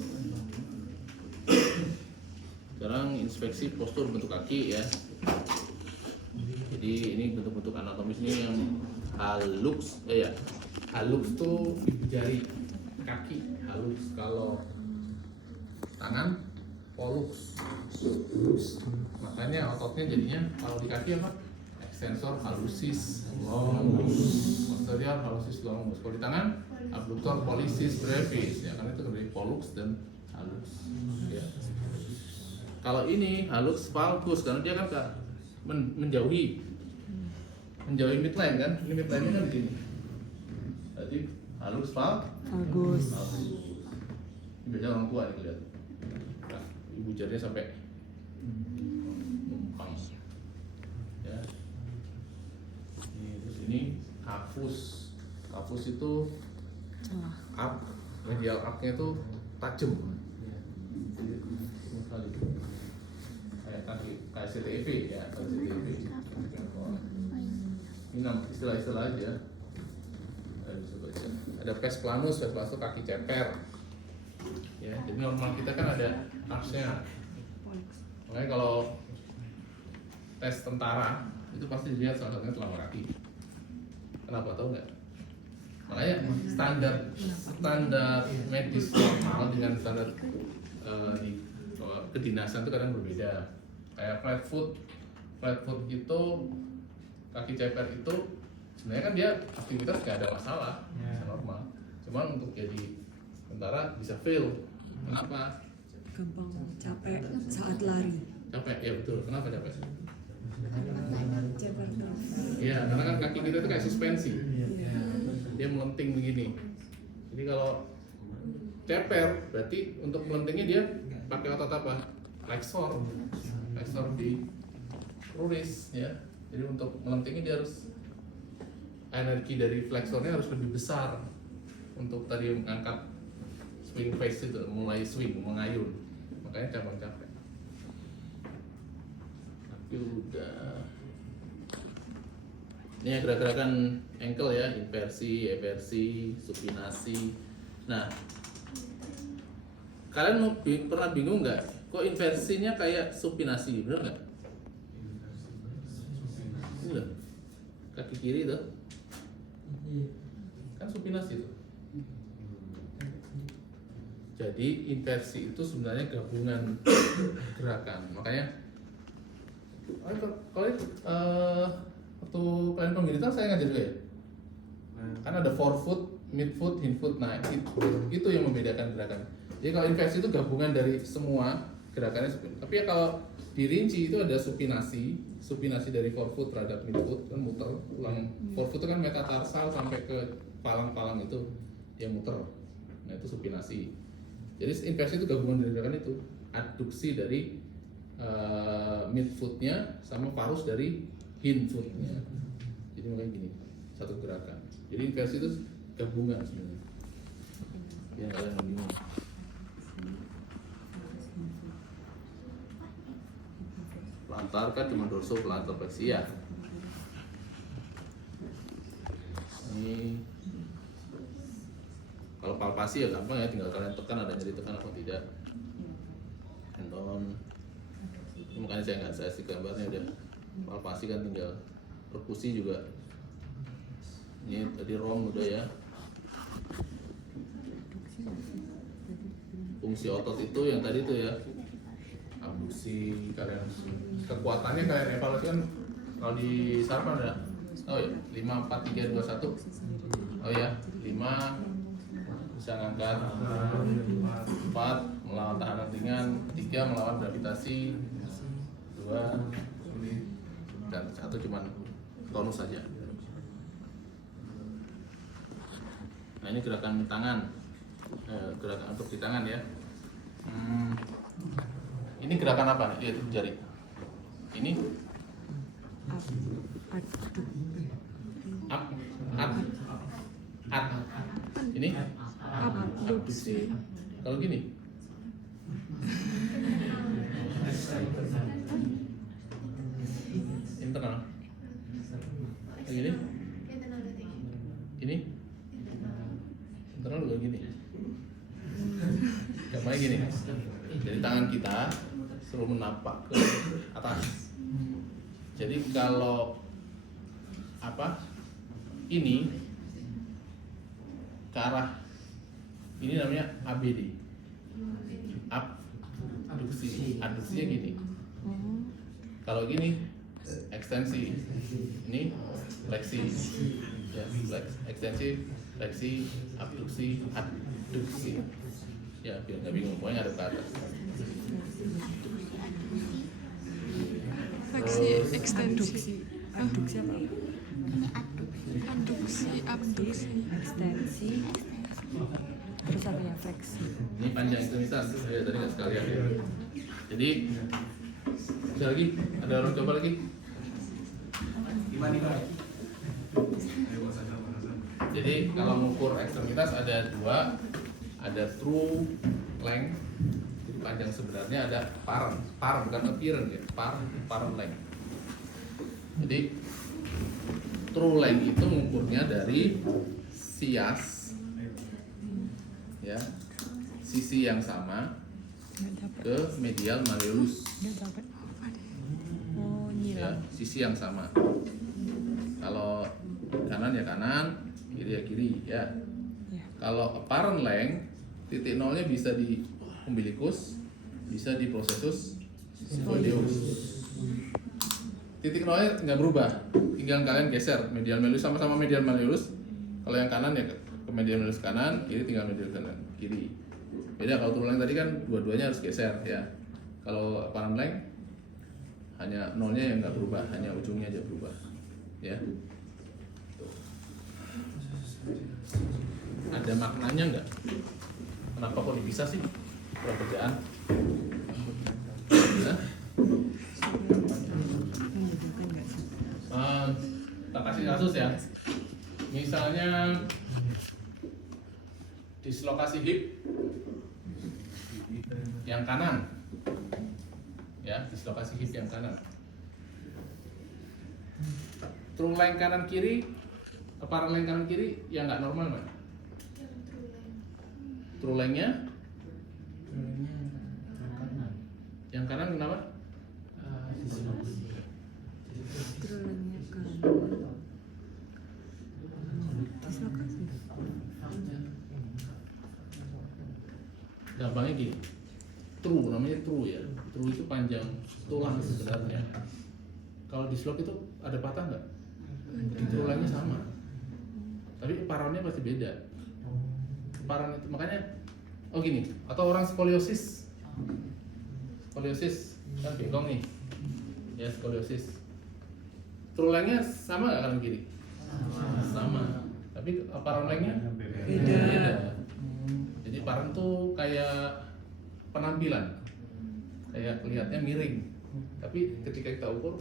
Sekarang inspeksi postur bentuk kaki ya. Jadi ini bentuk-bentuk anatomis ini yang halux, ya. Halux tuh ibu jari kaki, halux. Kalau tangan polux. Makanya ototnya jadinya kalau di kaki apa? Extensor hallucis longus, posterior hallucis longus. Kalau di tangan abductor pollicis brevis, ya karena itu dari pollux dan halux. Ya. Kalau ini halux valgus karena dia kan menjauhi midline kan, ini midline-nya kan di sini. Jadi halux valgus. Ini biasanya orang tua nih lihat. Nah, ibu jarinya sampai numpang. Ya. Terus ini cavus. Cavus itu up, medial up-nya itu tajam. Jadi sekali. Kayak CTV ya, CTV. Ini istilah-istilah aja. Ada pes planus itu kaki ceper. Ya, jadi normal kita kan ada arch-nya. Makanya kalau tes tentara itu pasti dilihat salah satunya telapak kaki. Kenapa tahu nggak? Makanya standar medis normal dengan standar di kedinasan itu kadang berbeda. Kayak flat foot itu kaki ceper itu sebenarnya kan dia aktivitas nggak ada masalah, bisa normal. Cuman untuk jadi tentara bisa fail. Kenapa? Gampang capek saat lari. Capek, ya betul. Kenapa capek? Ceper terus. Iya, karena kan kaki kita itu kayak suspensi. Dia melenting begini. Jadi kalau ceper, berarti untuk melentingnya dia pakai otot apa? Flexor di cruris ya. Jadi untuk melentingnya dia harus energi dari flexornya harus lebih besar untuk tadi mengangkat swing face itu, mulai swing, mengayun. Makanya cabang capek. Tapi udah. Ini gerakan ankle ya, inversi, eversi, supinasi. Nah, kalian pernah bingung nggak? Kok inversinya kayak supinasi, bener nggak? Ini loh, kaki kiri tuh, kan supinasi tuh. Jadi inversi itu sebenarnya gabungan gerakan. Makanya, kalau waktu kalian penggiritan saya ngajar juga ya. Kan ada forefoot, midfoot, hindfoot. Nah itu yang membedakan gerakan. Jadi kalau inversi itu gabungan dari semua gerakannya. Tapi ya kalau dirinci itu ada supinasi dari forefoot terhadap midfoot kan muter ulang. Forefoot itu kan metatarsal sampai ke palang-palang itu dia muter. Nah itu supinasi. Jadi inversi itu gabungan dari gerakan itu. Adduksi dari midfootnya sama varus dari hindfootnya. Jadi makanya gini, satu gerakan. Jadi inversi itu gabungan sebenarnya. Biar kalian nggak bingung. Plantar kan cuma dorso plantar flexia. Ini kalau palpasi ya gampang ya, tinggal kalian tekan ada nyeri tekan apa tidak. Tendon. Makanya saya nggak kasih gambarnya udah. Palpasi kan tinggal, perkusi juga. Ini tadi rom udah ya. Fungsi otot itu yang tadi tuh ya. Abduksi, kalian kekuatannya kalian evaluasi kan kalau di sarpan ada. Oh ya, 5 4 3 2 1. Oh ya, 5 bisa ngangkat, 4 melawan tahanan ringan, 3 melawan gravitasi, 2 dan 1 cuman tonus saja. Nah ini gerakan tangan, gerakan untuk di tangan ya. Ini gerakan apa nih? Lihat jari. Ini up. Ini abduksi. Kalau gini. internal. Yang ini internal juga gini. Gambarnya gini. Jadi tangan kita selalu menapak ke atas. Jadi kalau ini ke arah ini namanya ABD, adduksinya gini. Kalau gini ekstensi, ini fleksi, ya ekstensi, fleksi, abduksi, ya biar nggak bingung, pokoknya ada ke atas. Fleksi, ekstensi, abduksi apa? Ini adduksi. Abduksi, ekstensi, terus apa ya, fleksi. Ini panjang ekstremitas, ya tadi nggak sekalian ya. Jadi ada lagi, ada orang coba lagi. Jadi kalau mengukur ekstremitas ada dua, ada true length, jadi panjang sebenarnya, ada parent bukan appearance ya, parent length. Jadi true length itu mengukurnya dari sias, ya, sisi yang sama ke medial malleolus, ya, sisi yang sama. Kalau kanan ya kanan, kiri ya kiri, ya. Kalau apparent length, titik nolnya bisa di umbilicus, bisa di processus sphenoideus. Titik nolnya nggak berubah, tinggal kalian geser medial malleolus sama-sama medial malleolus. Kalau yang kanan ya ke medial malleolus kanan, kiri tinggal medial kanan kiri. Beda kalau true length tadi kan dua-duanya harus geser ya. Kalau apparent length hanya nolnya yang nggak berubah, hanya ujungnya aja berubah, ya. Ada maknanya nggak? Kenapa kok dipisah sih pekerjaan? Nah, kita kasih kasus ya. Misalnya dislokasi hip yang kanan, ya, dislokasi hip yang kanan. True length kanan kiri, apparent length kanan kiri yang nggak normal mana? True length-nya yang kanan kenapa? Terulangnya kan dislokasi. Gampangnya gini, true namanya true ya. True itu panjang tulang sebenarnya. Kalau dislok itu ada patah nggak? True length-nya sama, tapi paralnya pasti beda. Parang itu makanya, oh gini, atau orang skoliosis kan bengkong nih, ya skoliosis. True length-nya sama nggak kanan kiri? Sama. Tapi parang length-nya beda. Jadi parang tuh kayak penampilan, kayak kelihatannya miring, tapi ketika kita ukur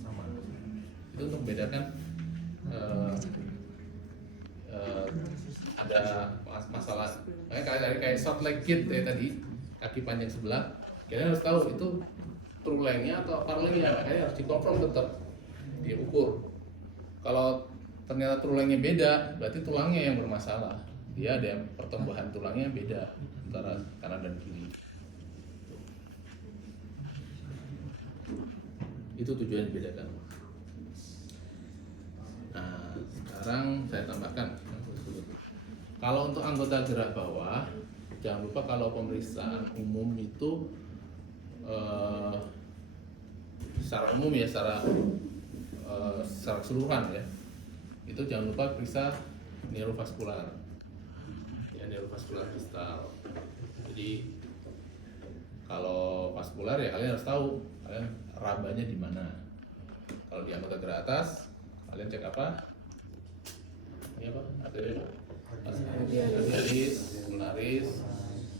sama. Itu untuk membedakan ada masalah. Kayak short leg kid tadi, kaki panjang sebelah, kalian harus tahu itu true length-nya atau apparent length-nya. Makanya harus dikonfront, tetap diukur. Kalau ternyata true length-nya beda, berarti tulangnya yang bermasalah. Dia ada pertumbuhan tulangnya beda antara kanan dan kiri. Itu tujuannya dibedakan. Nah, sekarang saya tambahkan. Kalau untuk anggota gerak bawah, jangan lupa kalau pemeriksaan umum itu secara umum ya, secara keseluruhan ya, itu jangan lupa periksa neurovaskular, ya, neurovaskular distal. Jadi kalau vaskular ya kalian harus tahu kalian rabanya di mana. Kalau di anggota gerak atas, kalian cek apa? Ini apa? Arterialis, pulmonaris,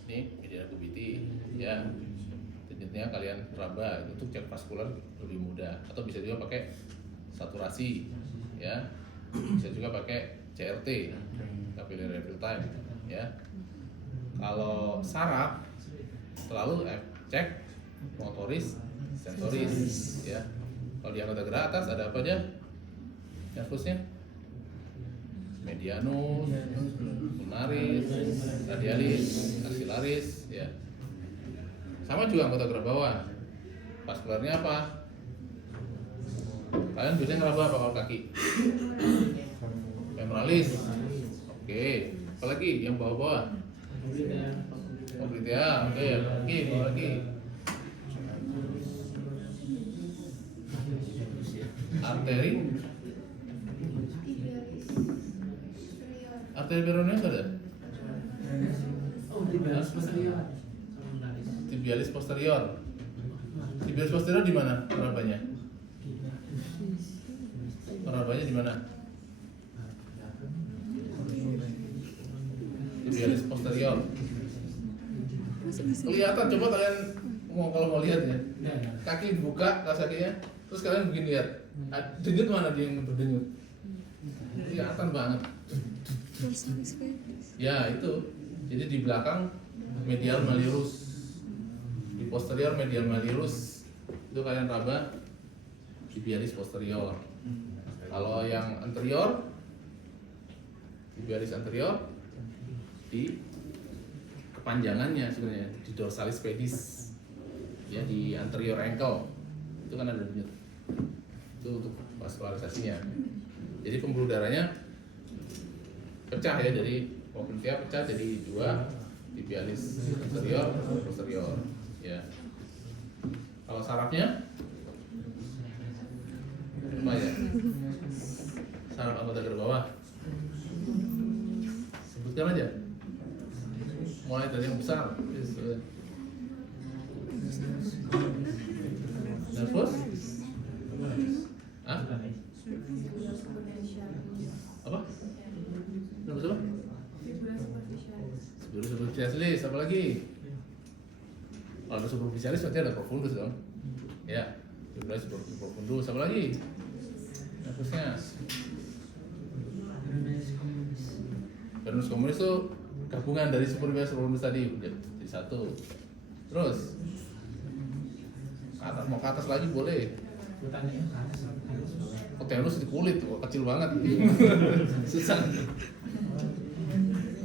ini medial cavity, ya. Selanjutnya kalian raba, itu untuk cek vaskular lebih mudah. Atau bisa juga pakai saturasi, ya. Bisa juga pakai CRT, capillary refill time, ya. Kalau saraf, selalu cek motoris, sensoris, ya. Kalau Kalau di anggota gerak atas ada apa aja? Nervusnya? Medianus, lunaris, radialis, axillaris, ya. Sama juga anggota gerak bawah. Vaskularnya apa? Kalian biasanya ngeraba apa kalau kaki? Femoralis. Oke. Apalagi yang bawah-bawah? Popliteal. Oke, lagi, bawah lagi. Arteri. Arteri peroneus ada? Tibialis posterior. Tibialis posterior di mana penerapannya? Penerapannya di mana? Tibialis posterior. Kelihatan, coba kalian kalau mau lihat ya. Kaki dibuka, tas kakinya, terus kalian begini lihat. Denyut mana dia yang berdenyut? Kelihatan banget. Ya itu. Jadi di belakang medial malleolus, di posterior medial malleolus. Itu kalian raba tibialis posterior. Kalau yang anterior, tibialis anterior di kepanjangannya sebenarnya di dorsalis pedis, ya di anterior ankle itu kan ada denyut. Itu untuk vaskularisasinya. Jadi pembuluh darahnya pecah ya, jadi popliteal pecah jadi dua, tibialis anterior, posterior. Ya. Kalau sarafnya apa ya? Saraf anggota gerak bawah. Sebutkan aja. Mulai dari yang besar. Nervus? Hah? Apa? Nervus apa? Superficialis, apa lagi? Kalau ada superficialis berarti ada profundus dong. Ya, profundus, apa lagi? Nervusnya. Peronus communis itu gabungan dari superficialis profundus tadi jadi satu. Terus atas, mau ke atas lagi boleh. Kotenus di kulit, kecil banget. Susah.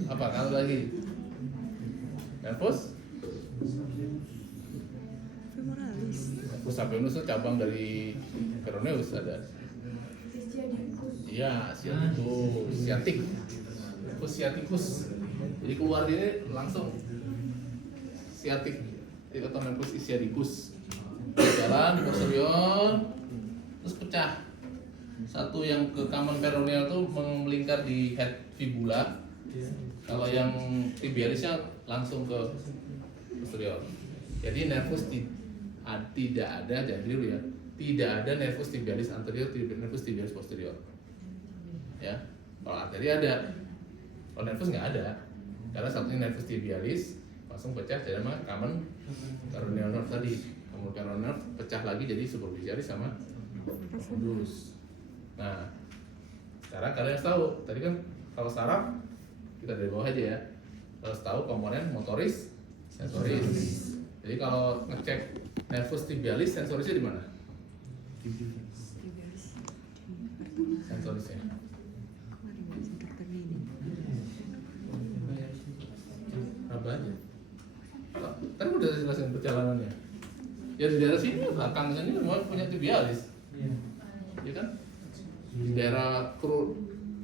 Apa kalau lagi? Nervus? Femoralis. Nervus saphenus itu cabang dari peroneus ada. Iya, sciatic. Nervus sciaticus. Jadi keluar ini langsung sciatic. Atau nervus sciaticus. Jalan posterior terus pecah. Satu yang ke common peroneal tuh melingkar di head fibula. Kalau yang tibialisnya langsung ke posterior. Jadi nervus tidak ada, jangan dulu ya. Tidak ada nervus tibialis anterior, nervus tibialis posterior. Ya. Kalau arteri ada. Kalau nervus nggak ada. Karena satunya nervus tibialis langsung pecah jadi sama common peroneal nerve tadi. Common peroneal nerve pecah lagi jadi superficialis sama profundus. Nah, sekarang kalian harus tahu. Tadi kan kalau saraf kita dari bawah aja ya. Harus tahu komponen motoris, sensoris. Jadi kalau ngecek nervus tibialis, sensorisnya di mana? Sensorisnya. Apa aja? Kan udah jelasin perjalanannya. Ya di daerah sini belakang sini semua punya tibialis. Ya kan? Di daerah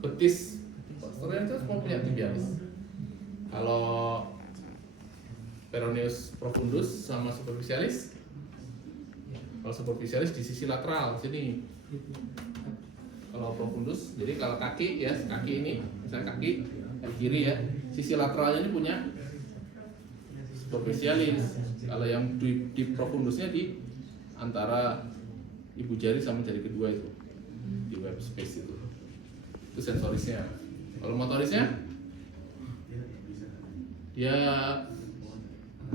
betis posterior itu semua punya tibialis. Kalau peroneus profundus sama superficialis, kalau superficialis di sisi lateral sini. Kalau profundus, jadi kalau kaki ya, kaki ini, misalnya kaki kiri ya, sisi lateralnya ini punya superficialis. Kalau yang di profundusnya di antara ibu jari sama jari kedua itu, di web space itu sensorisnya. Kalau motorisnya dia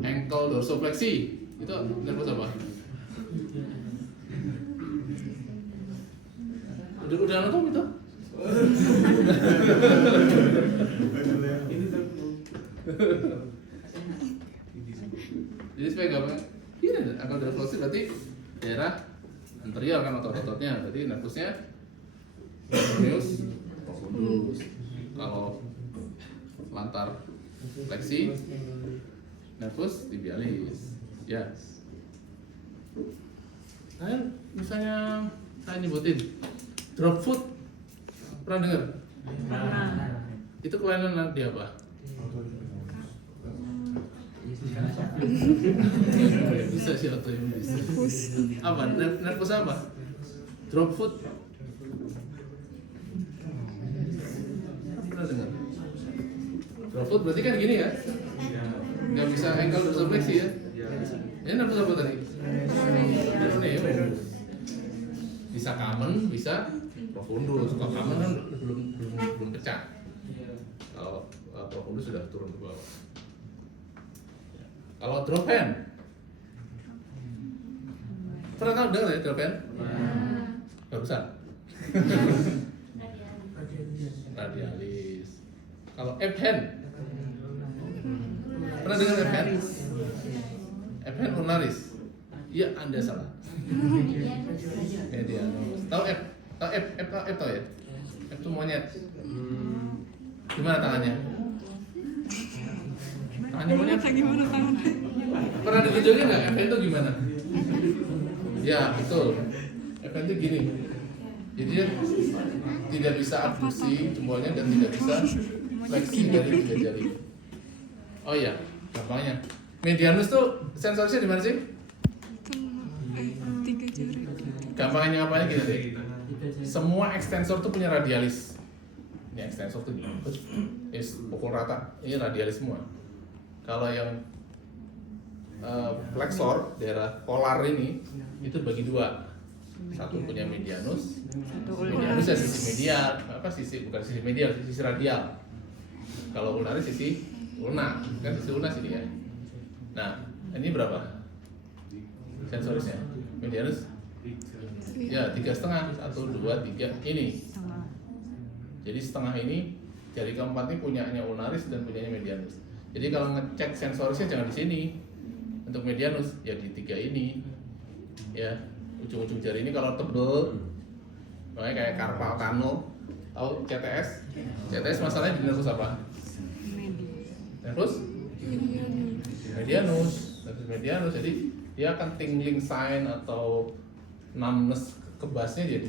ankle dorsofleksi, itu nervus apa? Udah nonton itu? Jadi supaya gampang, ini ankle dorsofleksi berarti daerah anterior kan otot-ototnya, jadi nervusnya peroneus, profundus. Kalau lantar fleksi, nervus tibialis. Ya. Nah, misalnya saya nyebutin drop foot, pernah dengar? Itu kelainan di apa? Bisa sih autoimun bisa. Apa? Nervus apa? Drop foot. Pernah dengar? Drop foot berarti kan gini ya? Nggak bisa ankle dorsifleksi ya? Ini nervus apa tadi? Peroneus. Bisa common, bisa profundus. Kalau common kan belum pecah. Kalau profundus sudah turun ke bawah. Kalau drop hand, pernah tahu dengar ya drop hand? Barusan. Radialis. Kalau F hand, pernah dengar F hand? F hand ulnaris. Iya, Anda salah. Medianus. Tahu F? Tahu F tahu ya? F itu monyet. Gimana tangannya? Tangannya monyet. Gimana tangannya? Pernah ditunjukin nggak? F itu gimana? Ya, betul. F itu gini. Jadi dia tidak bisa abduksi jempolnya dan tidak bisa fleksi dari tiga jari. Oh iya, gampangnya. Medianus tuh sensorisnya di mana sih? Tiga jari. Gampangnya apanya gini deh. Semua ekstensor tuh punya radialis. Ini ekstensor tuh gini. Pukul rata. Ini radialis semua. Kalau yang flexor daerah polar ini itu bagi dua. Satu punya medianus. Medianus ya sisi medial, bukan sisi medial, sisi radial. Kalau ulnaris sisi ulna, kan sisi ulna sini ya. Nah, ini berapa sensorisnya? Medianus? Ya 3,5, 1, 2, 3 ini. Jadi setengah ini jari keempat ini punyanya ulnaris dan punyanya medianus. Jadi kalau ngecek sensorisnya jangan di sini. Untuk medianus ya di 3 ini. Ya, ujung-ujung jari ini kalau tebel, makanya kayak carpal tunnel. Tahu CTS? CTS masalahnya di nervus apa? Nervus? Medianus. Nervus medianus. Jadi dia akan tingling sign atau numbness kebasnya jadi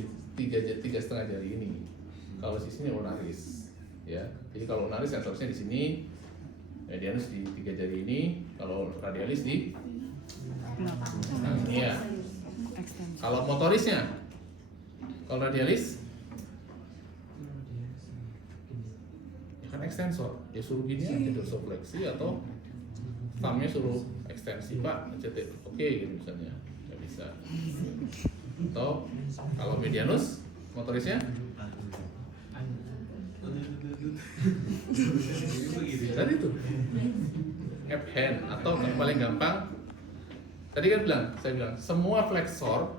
tiga setengah jari ini. Kalau sisinya ulnaris, ya. Jadi kalau ulnaris sensorisnya di sini, medianus di 3 jari ini, kalau radialis di ini ya. Kalau motorisnya, kalau radialis, ya kan ekstensor, ya suruh gini aja dorsofleksi atau thumbnya suruh ekstensi pak, cetek, oke gitu misalnya, nggak bisa. Atau kalau medianus, motorisnya tadi tuh F hand atau yang paling gampang tadi kan saya bilang semua flexor,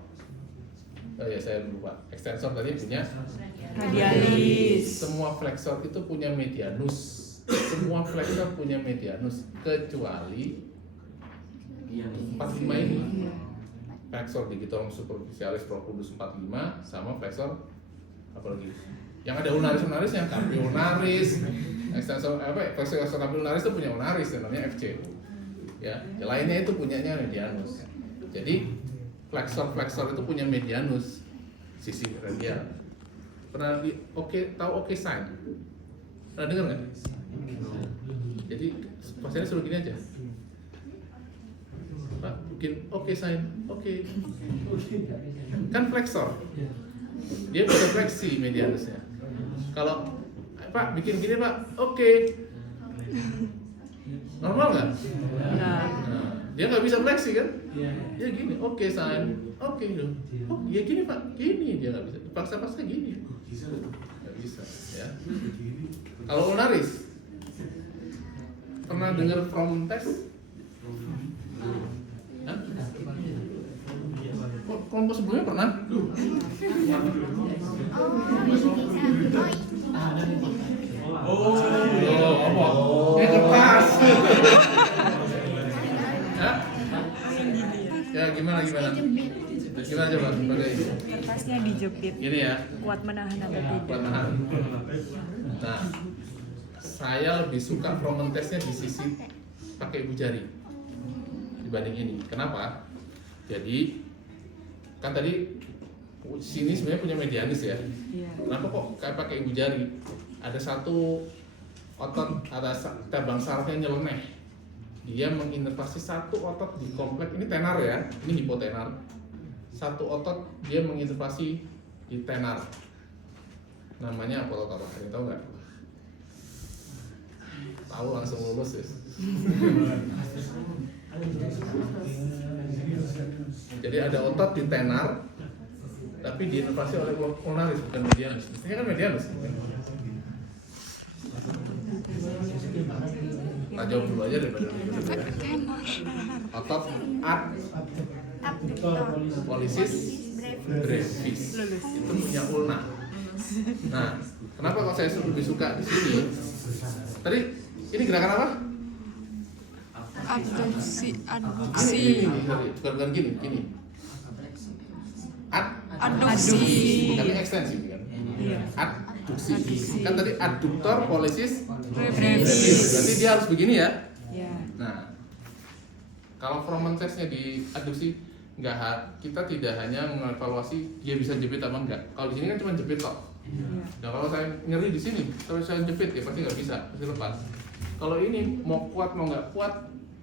oh ya saya lupa, ekstensor tadi punya Radialis. semua flexor itu punya medianus, semua flexor punya medianus kecuali 45 ini. Flexor digitorum superficialis profundus 45 sama flexor apalagi yang ada ulnaris yang ulnaris, ekstensor flexor ulnaris itu punya ulnaris namanya FC. Ya, yang lainnya itu punyanya medianus. Jadi flexor itu punya medianus sisi radial. Pernah tahu oke sign? Pernah dengar nggak? Jadi pasiennya suruh gini aja. Pak, bikin oke sign, oke. Kan flexor, dia bisa fleksi medianusnya. Kalau Pak bikin gini Pak, oke. Normal nggak? Nah, dia nggak bisa fleksi kan? Dia gini, oke sign, oke dong. Oh, ya gini Pak, gini dia nggak bisa. Paksa-paksa gini, nggak bisa. Ya. Kalau ulnaris, pernah dengar from test? Kelompok sebelumnya pernah? Apa? Ini kertas. Ya, gimana? Gimana coba? Pakai Kertasnya dijepit. ini ya. Kuat menahan atau tidak? Buat nahan. Nah, saya lebih suka froment testnya di sisi pakai ibu jari dibanding ini. Kenapa? Jadi kan tadi sini sebenarnya punya medianis ya. Iya. Kenapa kok kayak pakai ibu jari? Ada satu otot, ada cabang sarafnya nyeleneh. Dia menginervasi satu otot di kompleks, ini tenar ya, ini hipotenar. Satu otot dia menginervasi di tenar. Namanya apa otot apa? Ada yang tahu nggak? Tahu langsung lulus ya. Jadi ada otot di tenar, tapi diinervasi oleh ulnaris bukan medianus. Mestinya kan medianus. Kita jawab dulu aja daripada otot pollicis brevis itu punya ulna. Nah, kenapa kalau saya lebih suka di sini? Tadi ini gerakan apa? Abduksi. Bukan gini. Adduksi. Tapi ekstensi kan? Iya. Adduksi. Kan tadi adduktor pollicis Brevis. berarti dia harus begini ya. Iya. Nah, kalau froment testnya di adduksi kita tidak hanya mengevaluasi dia bisa jepit apa enggak. Kalau di sini kan cuma jepit kok. Iya. Nah, kalau saya nyeri di sini, kalau saya jepit ya pasti nggak bisa, pasti lepas. Kalau ini mau kuat mau nggak kuat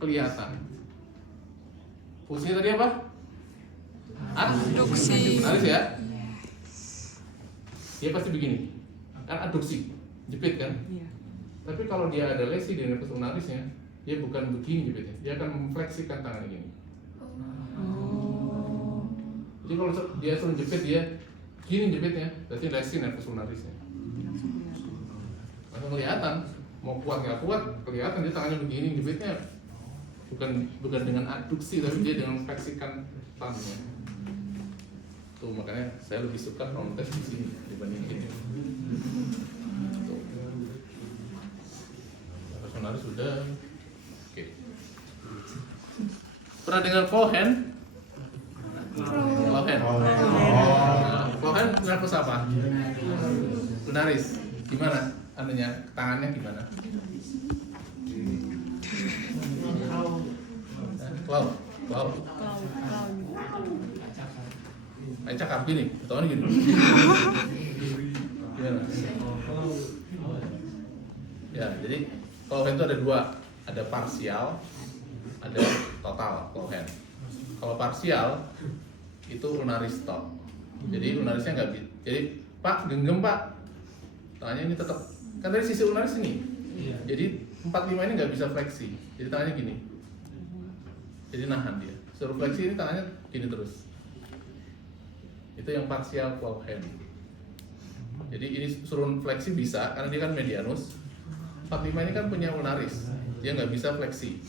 kelihatan. Fungsinya tadi apa? Adduksi. Menarik ya? Dia pasti begini, kan adduksi, jepit kan? Iya. Tapi kalau dia ada lesi di nervus ulnarisnya, dia bukan begini jepitnya, dia akan memfleksikan tangan ini. Oh. Jadi kalau dia suruh jepit dia gini jepitnya, berarti lesi nervus ulnarisnya. Langsung kelihatan, mau kuat nggak kuat kelihatan dia tangannya begini jepitnya, bukan dengan adduksi tapi dia dengan memfleksikan tangannya. Tuh makanya saya lebih suka froment test di sini dibanding ini. Tuh. Nervus ulnaris sudah. Oke. Pernah dengar Cohen? Cohen. Cohen nervus apa? Ulnaris. Gimana? Anunya tangannya gimana? Cloud. Kayak cakap gini, ketahuan gini. Gimana? Ya, jadi Cohen itu ada dua, ada parsial, ada total Cohen. Kalau parsial itu ulnaris stop. Jadi ulnarisnya nggak bisa. Jadi Pak genggam Pak, tangannya ini tetap. Kan dari sisi ulnaris ini. Jadi 45 ini nggak bisa fleksi. Jadi tangannya gini. Jadi nahan dia. Suruh fleksi ini tangannya gini terus. Itu yang parsial Cohen. Jadi ini suruh fleksi bisa karena dia kan medianus. 45 ini kan punya ulnaris, dia nggak bisa fleksi.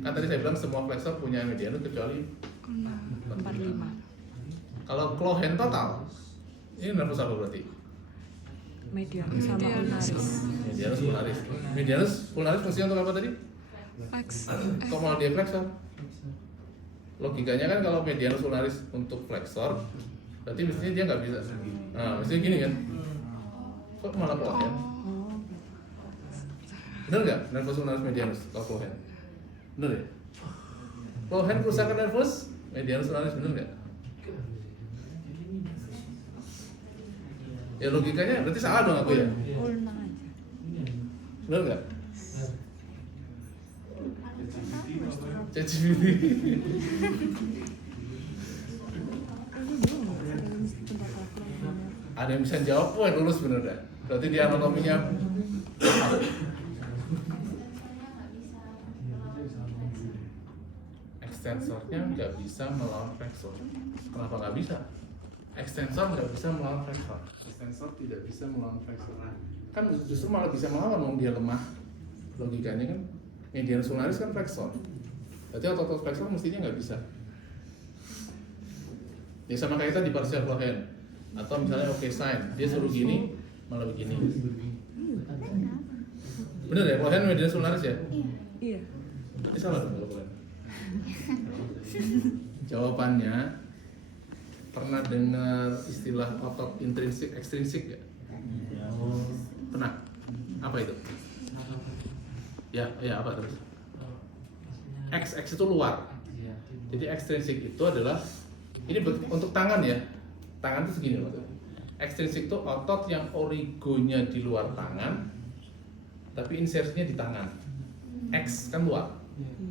Kan tadi saya bilang semua flexor punya medianus kecuali 45. Kalau Cohen total, ini nervus apa berarti? Medianus sama ulnaris. Medianus ulnaris. Medianus ulnaris fungsinya untuk apa tadi? Kok malah dia flexor? Logikanya kan kalau medianus ulnaris untuk flexor, berarti mestinya dia nggak bisa. Nah, mestinya gini kan? Kok malah Cohen? Bener nggak nervus ulnaris medianus kalau Cohen? Bener ya? Cohen kerusakan nervus medianus ulnaris, bener nggak? Ya logikanya berarti salah dong aku ya? Ulna aja. Bener nggak? ChatGPT. Ada yang bisa jawab, wah lulus bener dah. Berarti dia anatominya ekstensornya nggak bisa melawan flexor. Kenapa nggak bisa? Ekstensor nggak bisa melawan flexor. Ekstensor tidak bisa melawan flexor. Kan justru malah bisa melawan, wong dia lemah. Logikanya kan medianus ulnaris kan flexor. Berarti otot flexor mestinya nggak bisa. Ya sama kayak tadi parsial Cohen. Atau misalnya sign, dia suruh gini malah begini. Bener ya, Cohen medianus ulnaris ya? Iya. Berarti salah dong kalau Cohen. Jawabannya pernah dengar istilah otot intrinsik ekstrinsik nggak? Pernah? Apa itu? Ya apa terus? X itu luar. Jadi ekstrinsik itu adalah ini untuk tangan ya. Tangan itu segini loh. Ekstrinsik itu otot yang origonya di luar tangan, tapi insersinya di tangan. X kan luar.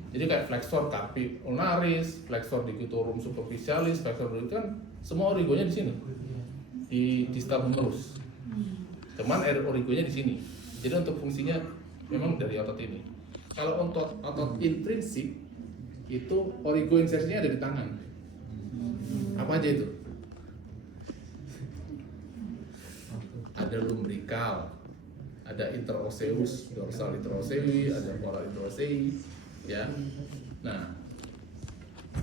Jadi kayak flexor carpi ulnaris, flexor digitorum superficialis, flexor itu kan semua origonya di sini, di distal humerus. Cuman origonya di sini. Jadi untuk fungsinya memang dari otot ini. Kalau untuk otot intrinsik itu origo insersinya ada di tangan. Apa aja itu? Ada lumbrical, ada interosseus, dorsal interosseui, ada polar interosseui, ya. Nah,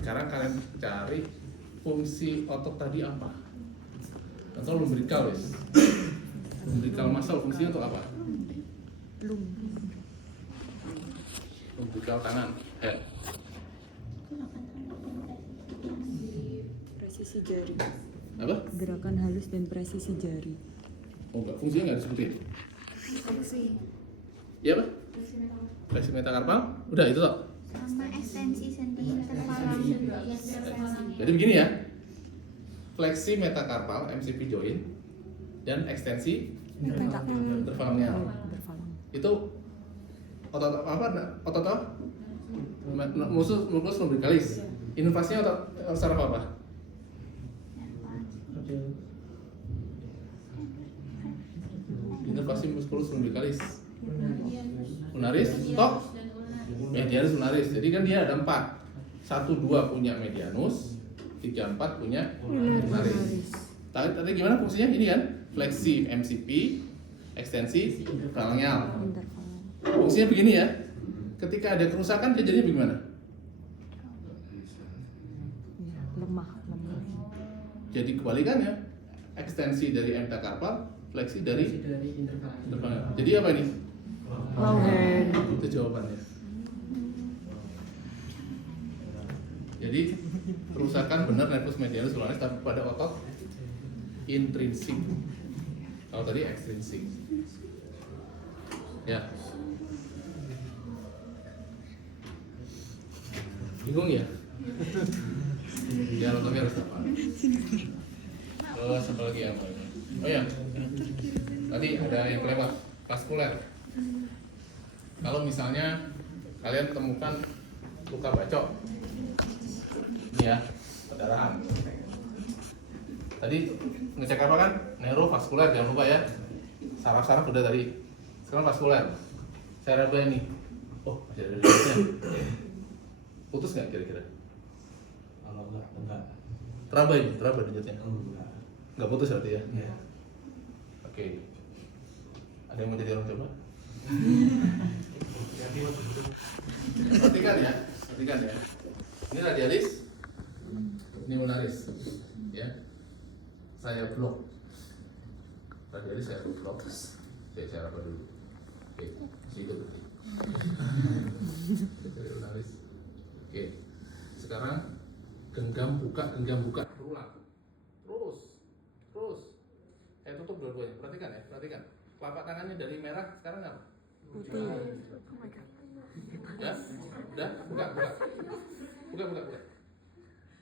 sekarang kalian cari fungsi otot tadi apa? Atau lumbrical, wes? Lumbrical muscle fungsinya untuk apa? Lumbrical tangan, head. Presisi jari. Apa? Gerakan halus dan presisi jari. Oh enggak, fungsinya nggak disebutin. Fleksi. Iya apa? Fleksi metakarpal? Udah itu toh. Sama ekstensi sendi intervalam. Jadi begini ya. Fleksi metakarpal MCP joint dan ekstensi intervalamnya. Itu otot apa? Otot apa? Musculus lumbricalis. Inovasinya otot saraf apa? Inovasi musculus lumbricalis. Ulnaris, toh? Medialis ulnaris. Jadi kan dia ada 4. 1, 2 punya medianus, 3, 4 punya ulnaris. Tadi gimana fungsinya? Ini kan fleksi MCP, ekstensi phalangeal. Fungsinya begini ya. Ketika ada kerusakan dia jadinya bagaimana? Lemah. Jadi kebalikannya. Ekstensi dari metakarpal, fleksi dari interphalangeal. Jadi apa ini? Longhand. Itu jawabannya. Jadi kerusakan benar nervus medianus ulnaris tapi pada otot intrinsik. Kalau tadi ekstrinsik. Ya. Bingung ya? Ya, tapi harus apa? Terus apa lagi yang lainnya? Oh ya, tadi ada yang kelewat, vaskuler. Kalau misalnya kalian temukan luka bacok, ini ya, perdarahan. Tadi ngecek apa kan? Neurovaskuler, jangan lupa ya. Saraf-saraf udah tadi. Sekarang vaskuler. Saya raba ini. Oh, masih ada denyutnya. Putus nggak kira-kira? Kalau enggak. Teraba denyutnya. Nggak putus berarti ya? Iya. Oke. Ada yang mau jadi orang coba? Perhatikan ya. Ini radialis, ini ulnaris, ya. Saya blok. Radialis saya blok. Saya apa dulu? Oke, situ berarti. Ulnaris. Oke. Sekarang genggam buka berulang. Terus. Saya tutup dua-duanya. Perhatikan. Telapak tangannya dari merah sekarang apa? Putih. Ya, udah, buka.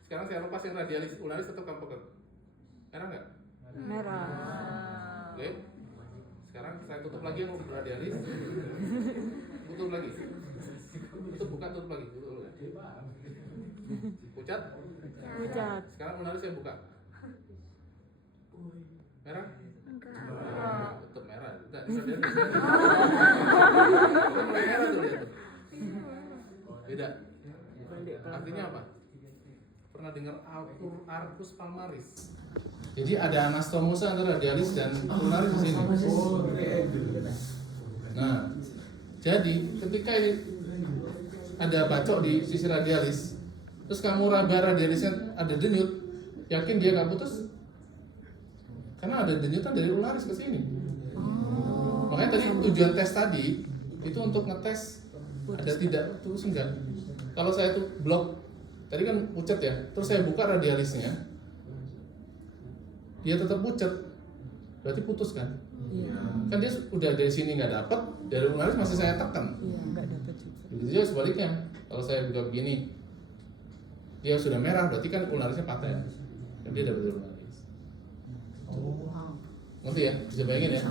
Sekarang saya lepas yang radialis, ulnaris tetap kamu pegang. Merah nggak? Merah. Oke. Sekarang saya tutup lagi yang radialis. Tutup lagi. Tutup lagi. Pucat. Sekarang ulnaris saya buka. Merah? Tutup merah. Udah, radialis. Mulai merah tuh lihat. Beda. Artinya apa? Pernah dengar arcus palmaris? Jadi ada anastomosa antara radialis dan ulnaris di sini. Nah, jadi ketika ini ada bacok di sisi radialis, terus kamu raba radialisnya ada denyut, yakin dia nggak putus? Karena ada denyutan dari ulnaris ke sini. Makanya tadi tujuan tes tadi itu untuk ngetes ada tidak putus enggak. Kalau saya tuh blok tadi kan pucat ya, terus saya buka radialisnya, dia tetap pucet, berarti putus kan? Iya. Kan dia udah dari sini nggak dapat, dari ularis masih saya tekan. Iya, nggak dapat juga. Begitu juga sebaliknya, kalau saya buka begini, dia sudah merah, berarti kan ularisnya paten, kan dia dapat dari ularis. Ngerti ya? Bisa bayangin ya?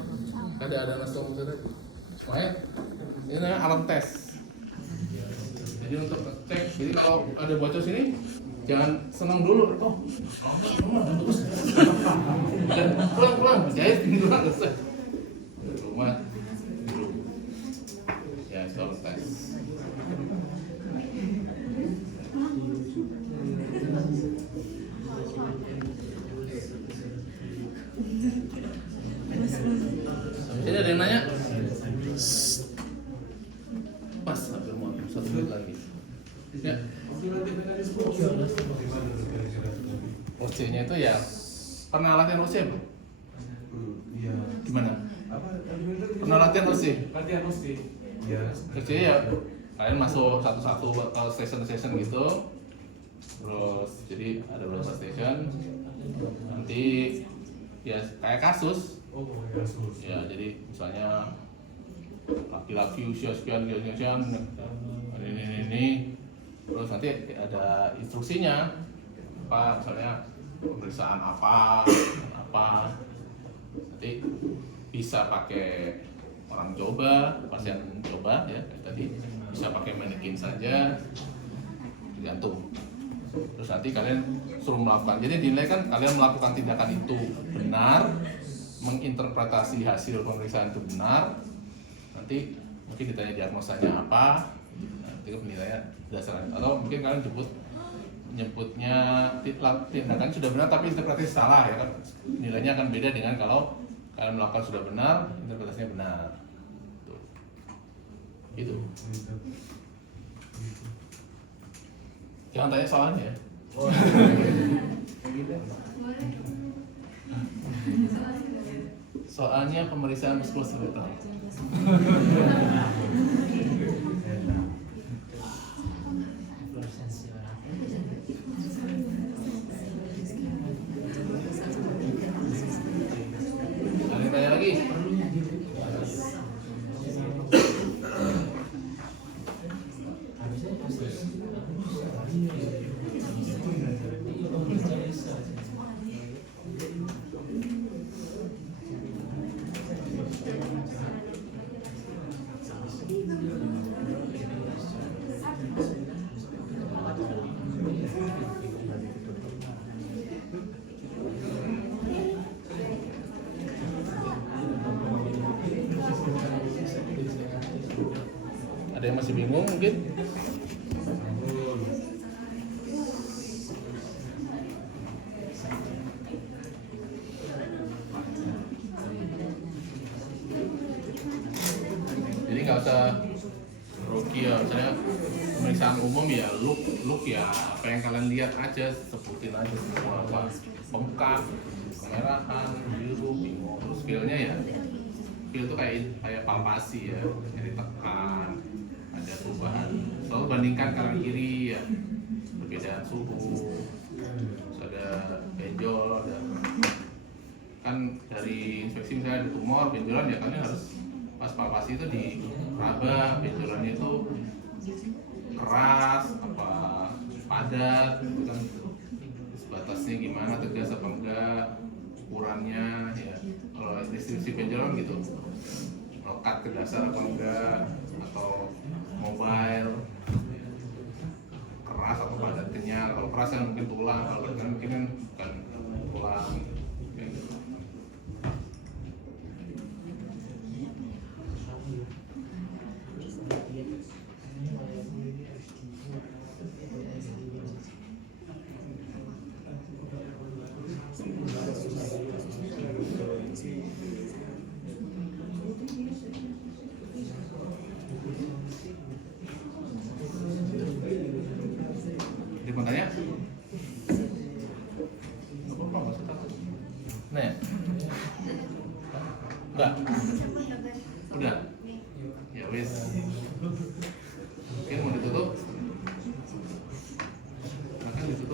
Ada langsung tadi. Semuanya ini namanya alam tes. Jadi untuk cek, jadi kalau ada bocor sini, jangan senang dulu. Oh, terus pulang jahit dulu selesai. Rumah dulu. Ya, soal tes. Jadi ada yang nanya? Pas, hampir mau 1 menit lagi. Ya. OC-nya itu ya pernah latihan OC belum? Iya. Gimana? Apa? Pernah latihan OC? Latihan OC. Iya. OC ya kalian masuk satu-satu ke station gitu. Terus jadi ada beberapa station. Nanti ya kayak kasus. Oh, kasus. Ya jadi misalnya laki-laki usia sekian ini terus nanti ada instruksinya apa misalnya pemeriksaan apa nanti bisa pakai orang coba pasien coba ya kayak tadi bisa pakai manekin saja tergantung terus nanti kalian suruh melakukan jadi dinilai kan kalian melakukan tindakan itu benar menginterpretasi hasil pemeriksaan itu benar nanti mungkin ditanya diagnosanya apa nanti penilaiannya berdasarkan atau mungkin kalian nyebutnya tindakan sudah benar tapi interpretasi salah ya kan nilainya akan beda dengan kalau kalian melakukan sudah benar interpretasinya benar itu jangan tanya soalnya ya. Soalnya pemeriksaan muskuloskeletal. Ada yang tanya lagi? Ada yang masih bingung mungkin? Jadi nggak usah grogi ya, misalnya pemeriksaan umum ya look ya apa yang kalian lihat aja sebutin aja semua apa bengkak, kemerahan, biru, bingung, terus feelnya ya feel itu kayak palpasi ya, jadi tekan, ada perubahan. Selalu bandingkan kanan kiri ya, perbedaan suhu, terus ada benjol, ada kan dari inspeksi misalnya ada tumor, benjolan ya kalian harus pas palpasi itu diraba benjolannya itu keras apa padat gitu kan terus batasnya gimana tegas apa enggak ukurannya ya kalau distribusi benjolan gitu melekat ke dasar apa enggak atau mobile keras atau padat kenyal kalau keras kan mungkin tulang kalau kenyal mungkin kan bukan tulang kayak gitu. Jadi mau tanya? Apa maksud apa? Nah, enggak? Udah? Ya wis.